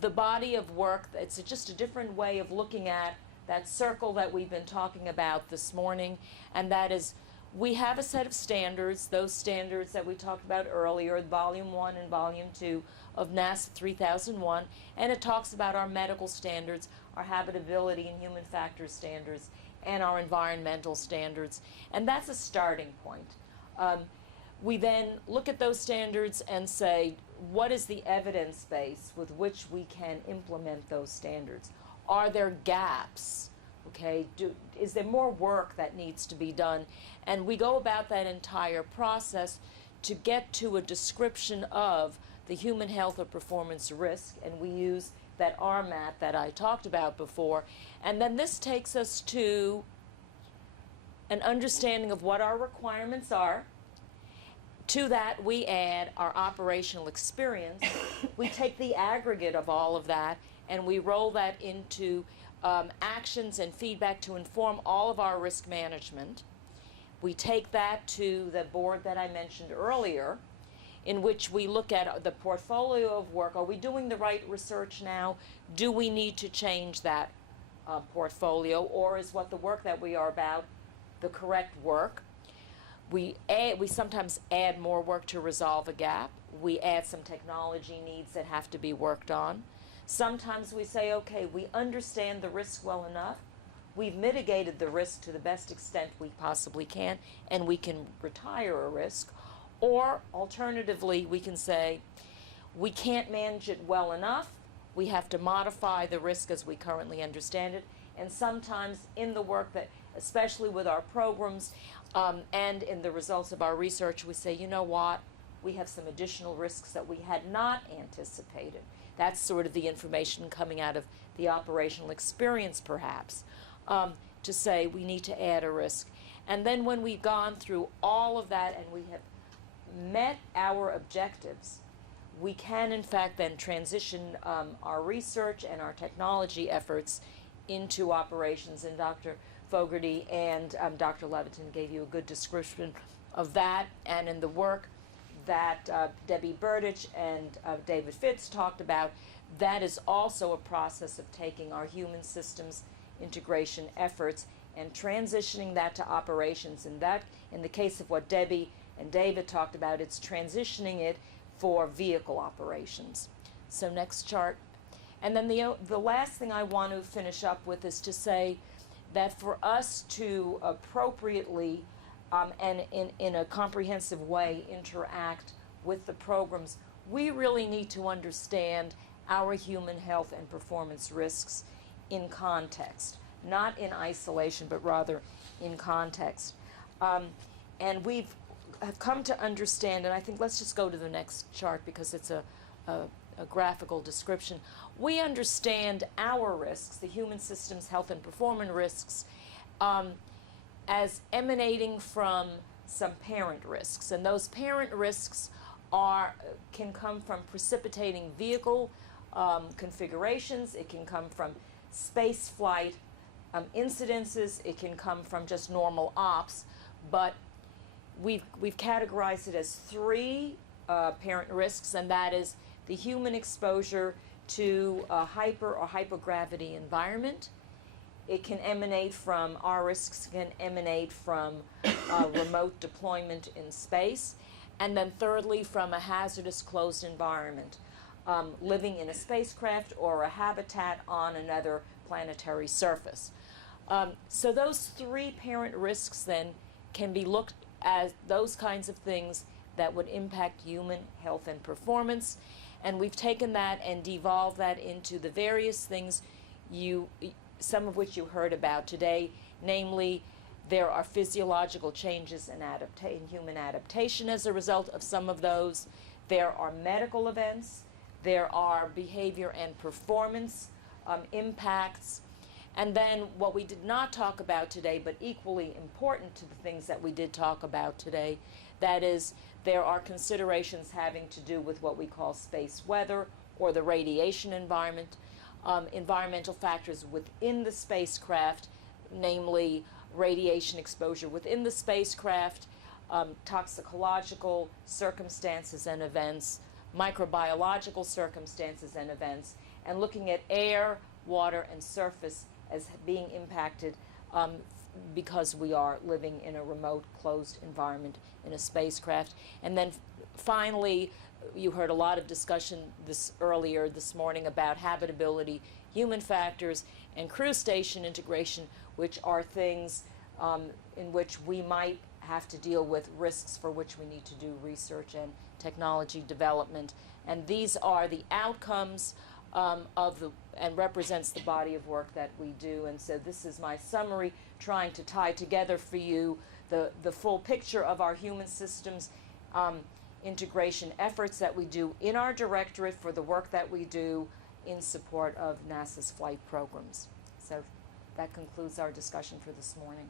the body of work. It's just a different way of looking at that circle that we've been talking about this morning, and that is, we have a set of standards, those standards that we talked about earlier, Volume 1 and Volume 2 of NASA 3001, and it talks about our medical standards, our habitability and human factors standards, and our environmental standards, and that's a starting point. We then look at those standards and say, what is the evidence base with which we can implement those standards? Are there gaps? Okay, is there more work that needs to be done? And we go about that entire process to get to a description of the human health or performance risk, and we use that RMAT that I talked about before. And then this takes us to an understanding of what our requirements are. To that, we add our operational experience. We take the aggregate of all of that, and we roll that into actions and feedback to inform all of our risk management. We take that to the board that I mentioned earlier, in which we look at the portfolio of work. Are we doing the right research now? Do we need to change that portfolio, or is what the work that we are about the correct work? We sometimes add more work to resolve a gap. We add some technology needs that have to be worked on. Sometimes we say, okay, we understand the risk well enough. We've mitigated the risk to the best extent we possibly can, and we can retire a risk. Or alternatively, we can say, we can't manage it well enough. We have to modify the risk as we currently understand it. And sometimes in the work that, especially with our programs, and in the results of our research, we say, you know what, we have some additional risks that we had not anticipated. That's sort of the information coming out of the operational experience, perhaps, to say we need to add a risk. And then when we've gone through all of that and we have met our objectives, we can in fact then transition our research and our technology efforts into operations. And Dr. Fogarty and Dr. Levitin gave you a good description of that, and in the work that Debbie Burdich and David Fitz talked about, that is also a process of taking our human systems integration efforts and transitioning that to operations. And that, in the case of what Debbie and David talked about, it's transitioning it for vehicle operations. So next chart. And then the last thing I want to finish up with is to say that for us to appropriately and in a comprehensive way interact with the programs, we really need to understand our human health and performance risks in context, not in isolation, but rather in context. And have come to understand, and I think let's just go to the next chart because it's a graphical description. We understand our risks, the human systems health and performance risks, as emanating from some parent risks. And those parent risks can come from precipitating vehicle configurations, it can come from space flight incidences, it can come from just normal ops, but we've categorized it as three parent risks, and that is the human exposure to a hyper or hypogravity environment. It can emanate from, our risks can emanate from remote deployment in space, and then thirdly from a hazardous closed environment, living in a spacecraft or a habitat on another planetary surface. So those three parent risks then can be looked as those kinds of things that would impact human health and performance, and we've taken that and devolved that into the various things some of which you heard about today, namely there are physiological changes in human adaptation as a result of some of those, there are medical events, there are behavior and performance impacts, and then what we did not talk about today, but equally important to the things that we did talk about today, that is, there are considerations having to do with what we call space weather or the radiation environment, environmental factors within the spacecraft, namely radiation exposure within the spacecraft, toxicological circumstances and events, microbiological circumstances and events, and looking at air, water, and surface as being impacted because we are living in a remote, closed environment in a spacecraft. And then finally, you heard a lot of discussion earlier this morning about habitability, human factors, and crew station integration, which are things in which we might have to deal with risks for which we need to do research and technology development. And these are the outcomes and represents the body of work that we do. And so this is my summary, trying to tie together for you the full picture of our human systems integration efforts that we do in our directorate for the work that we do in support of NASA's flight programs. So that concludes our discussion for this morning.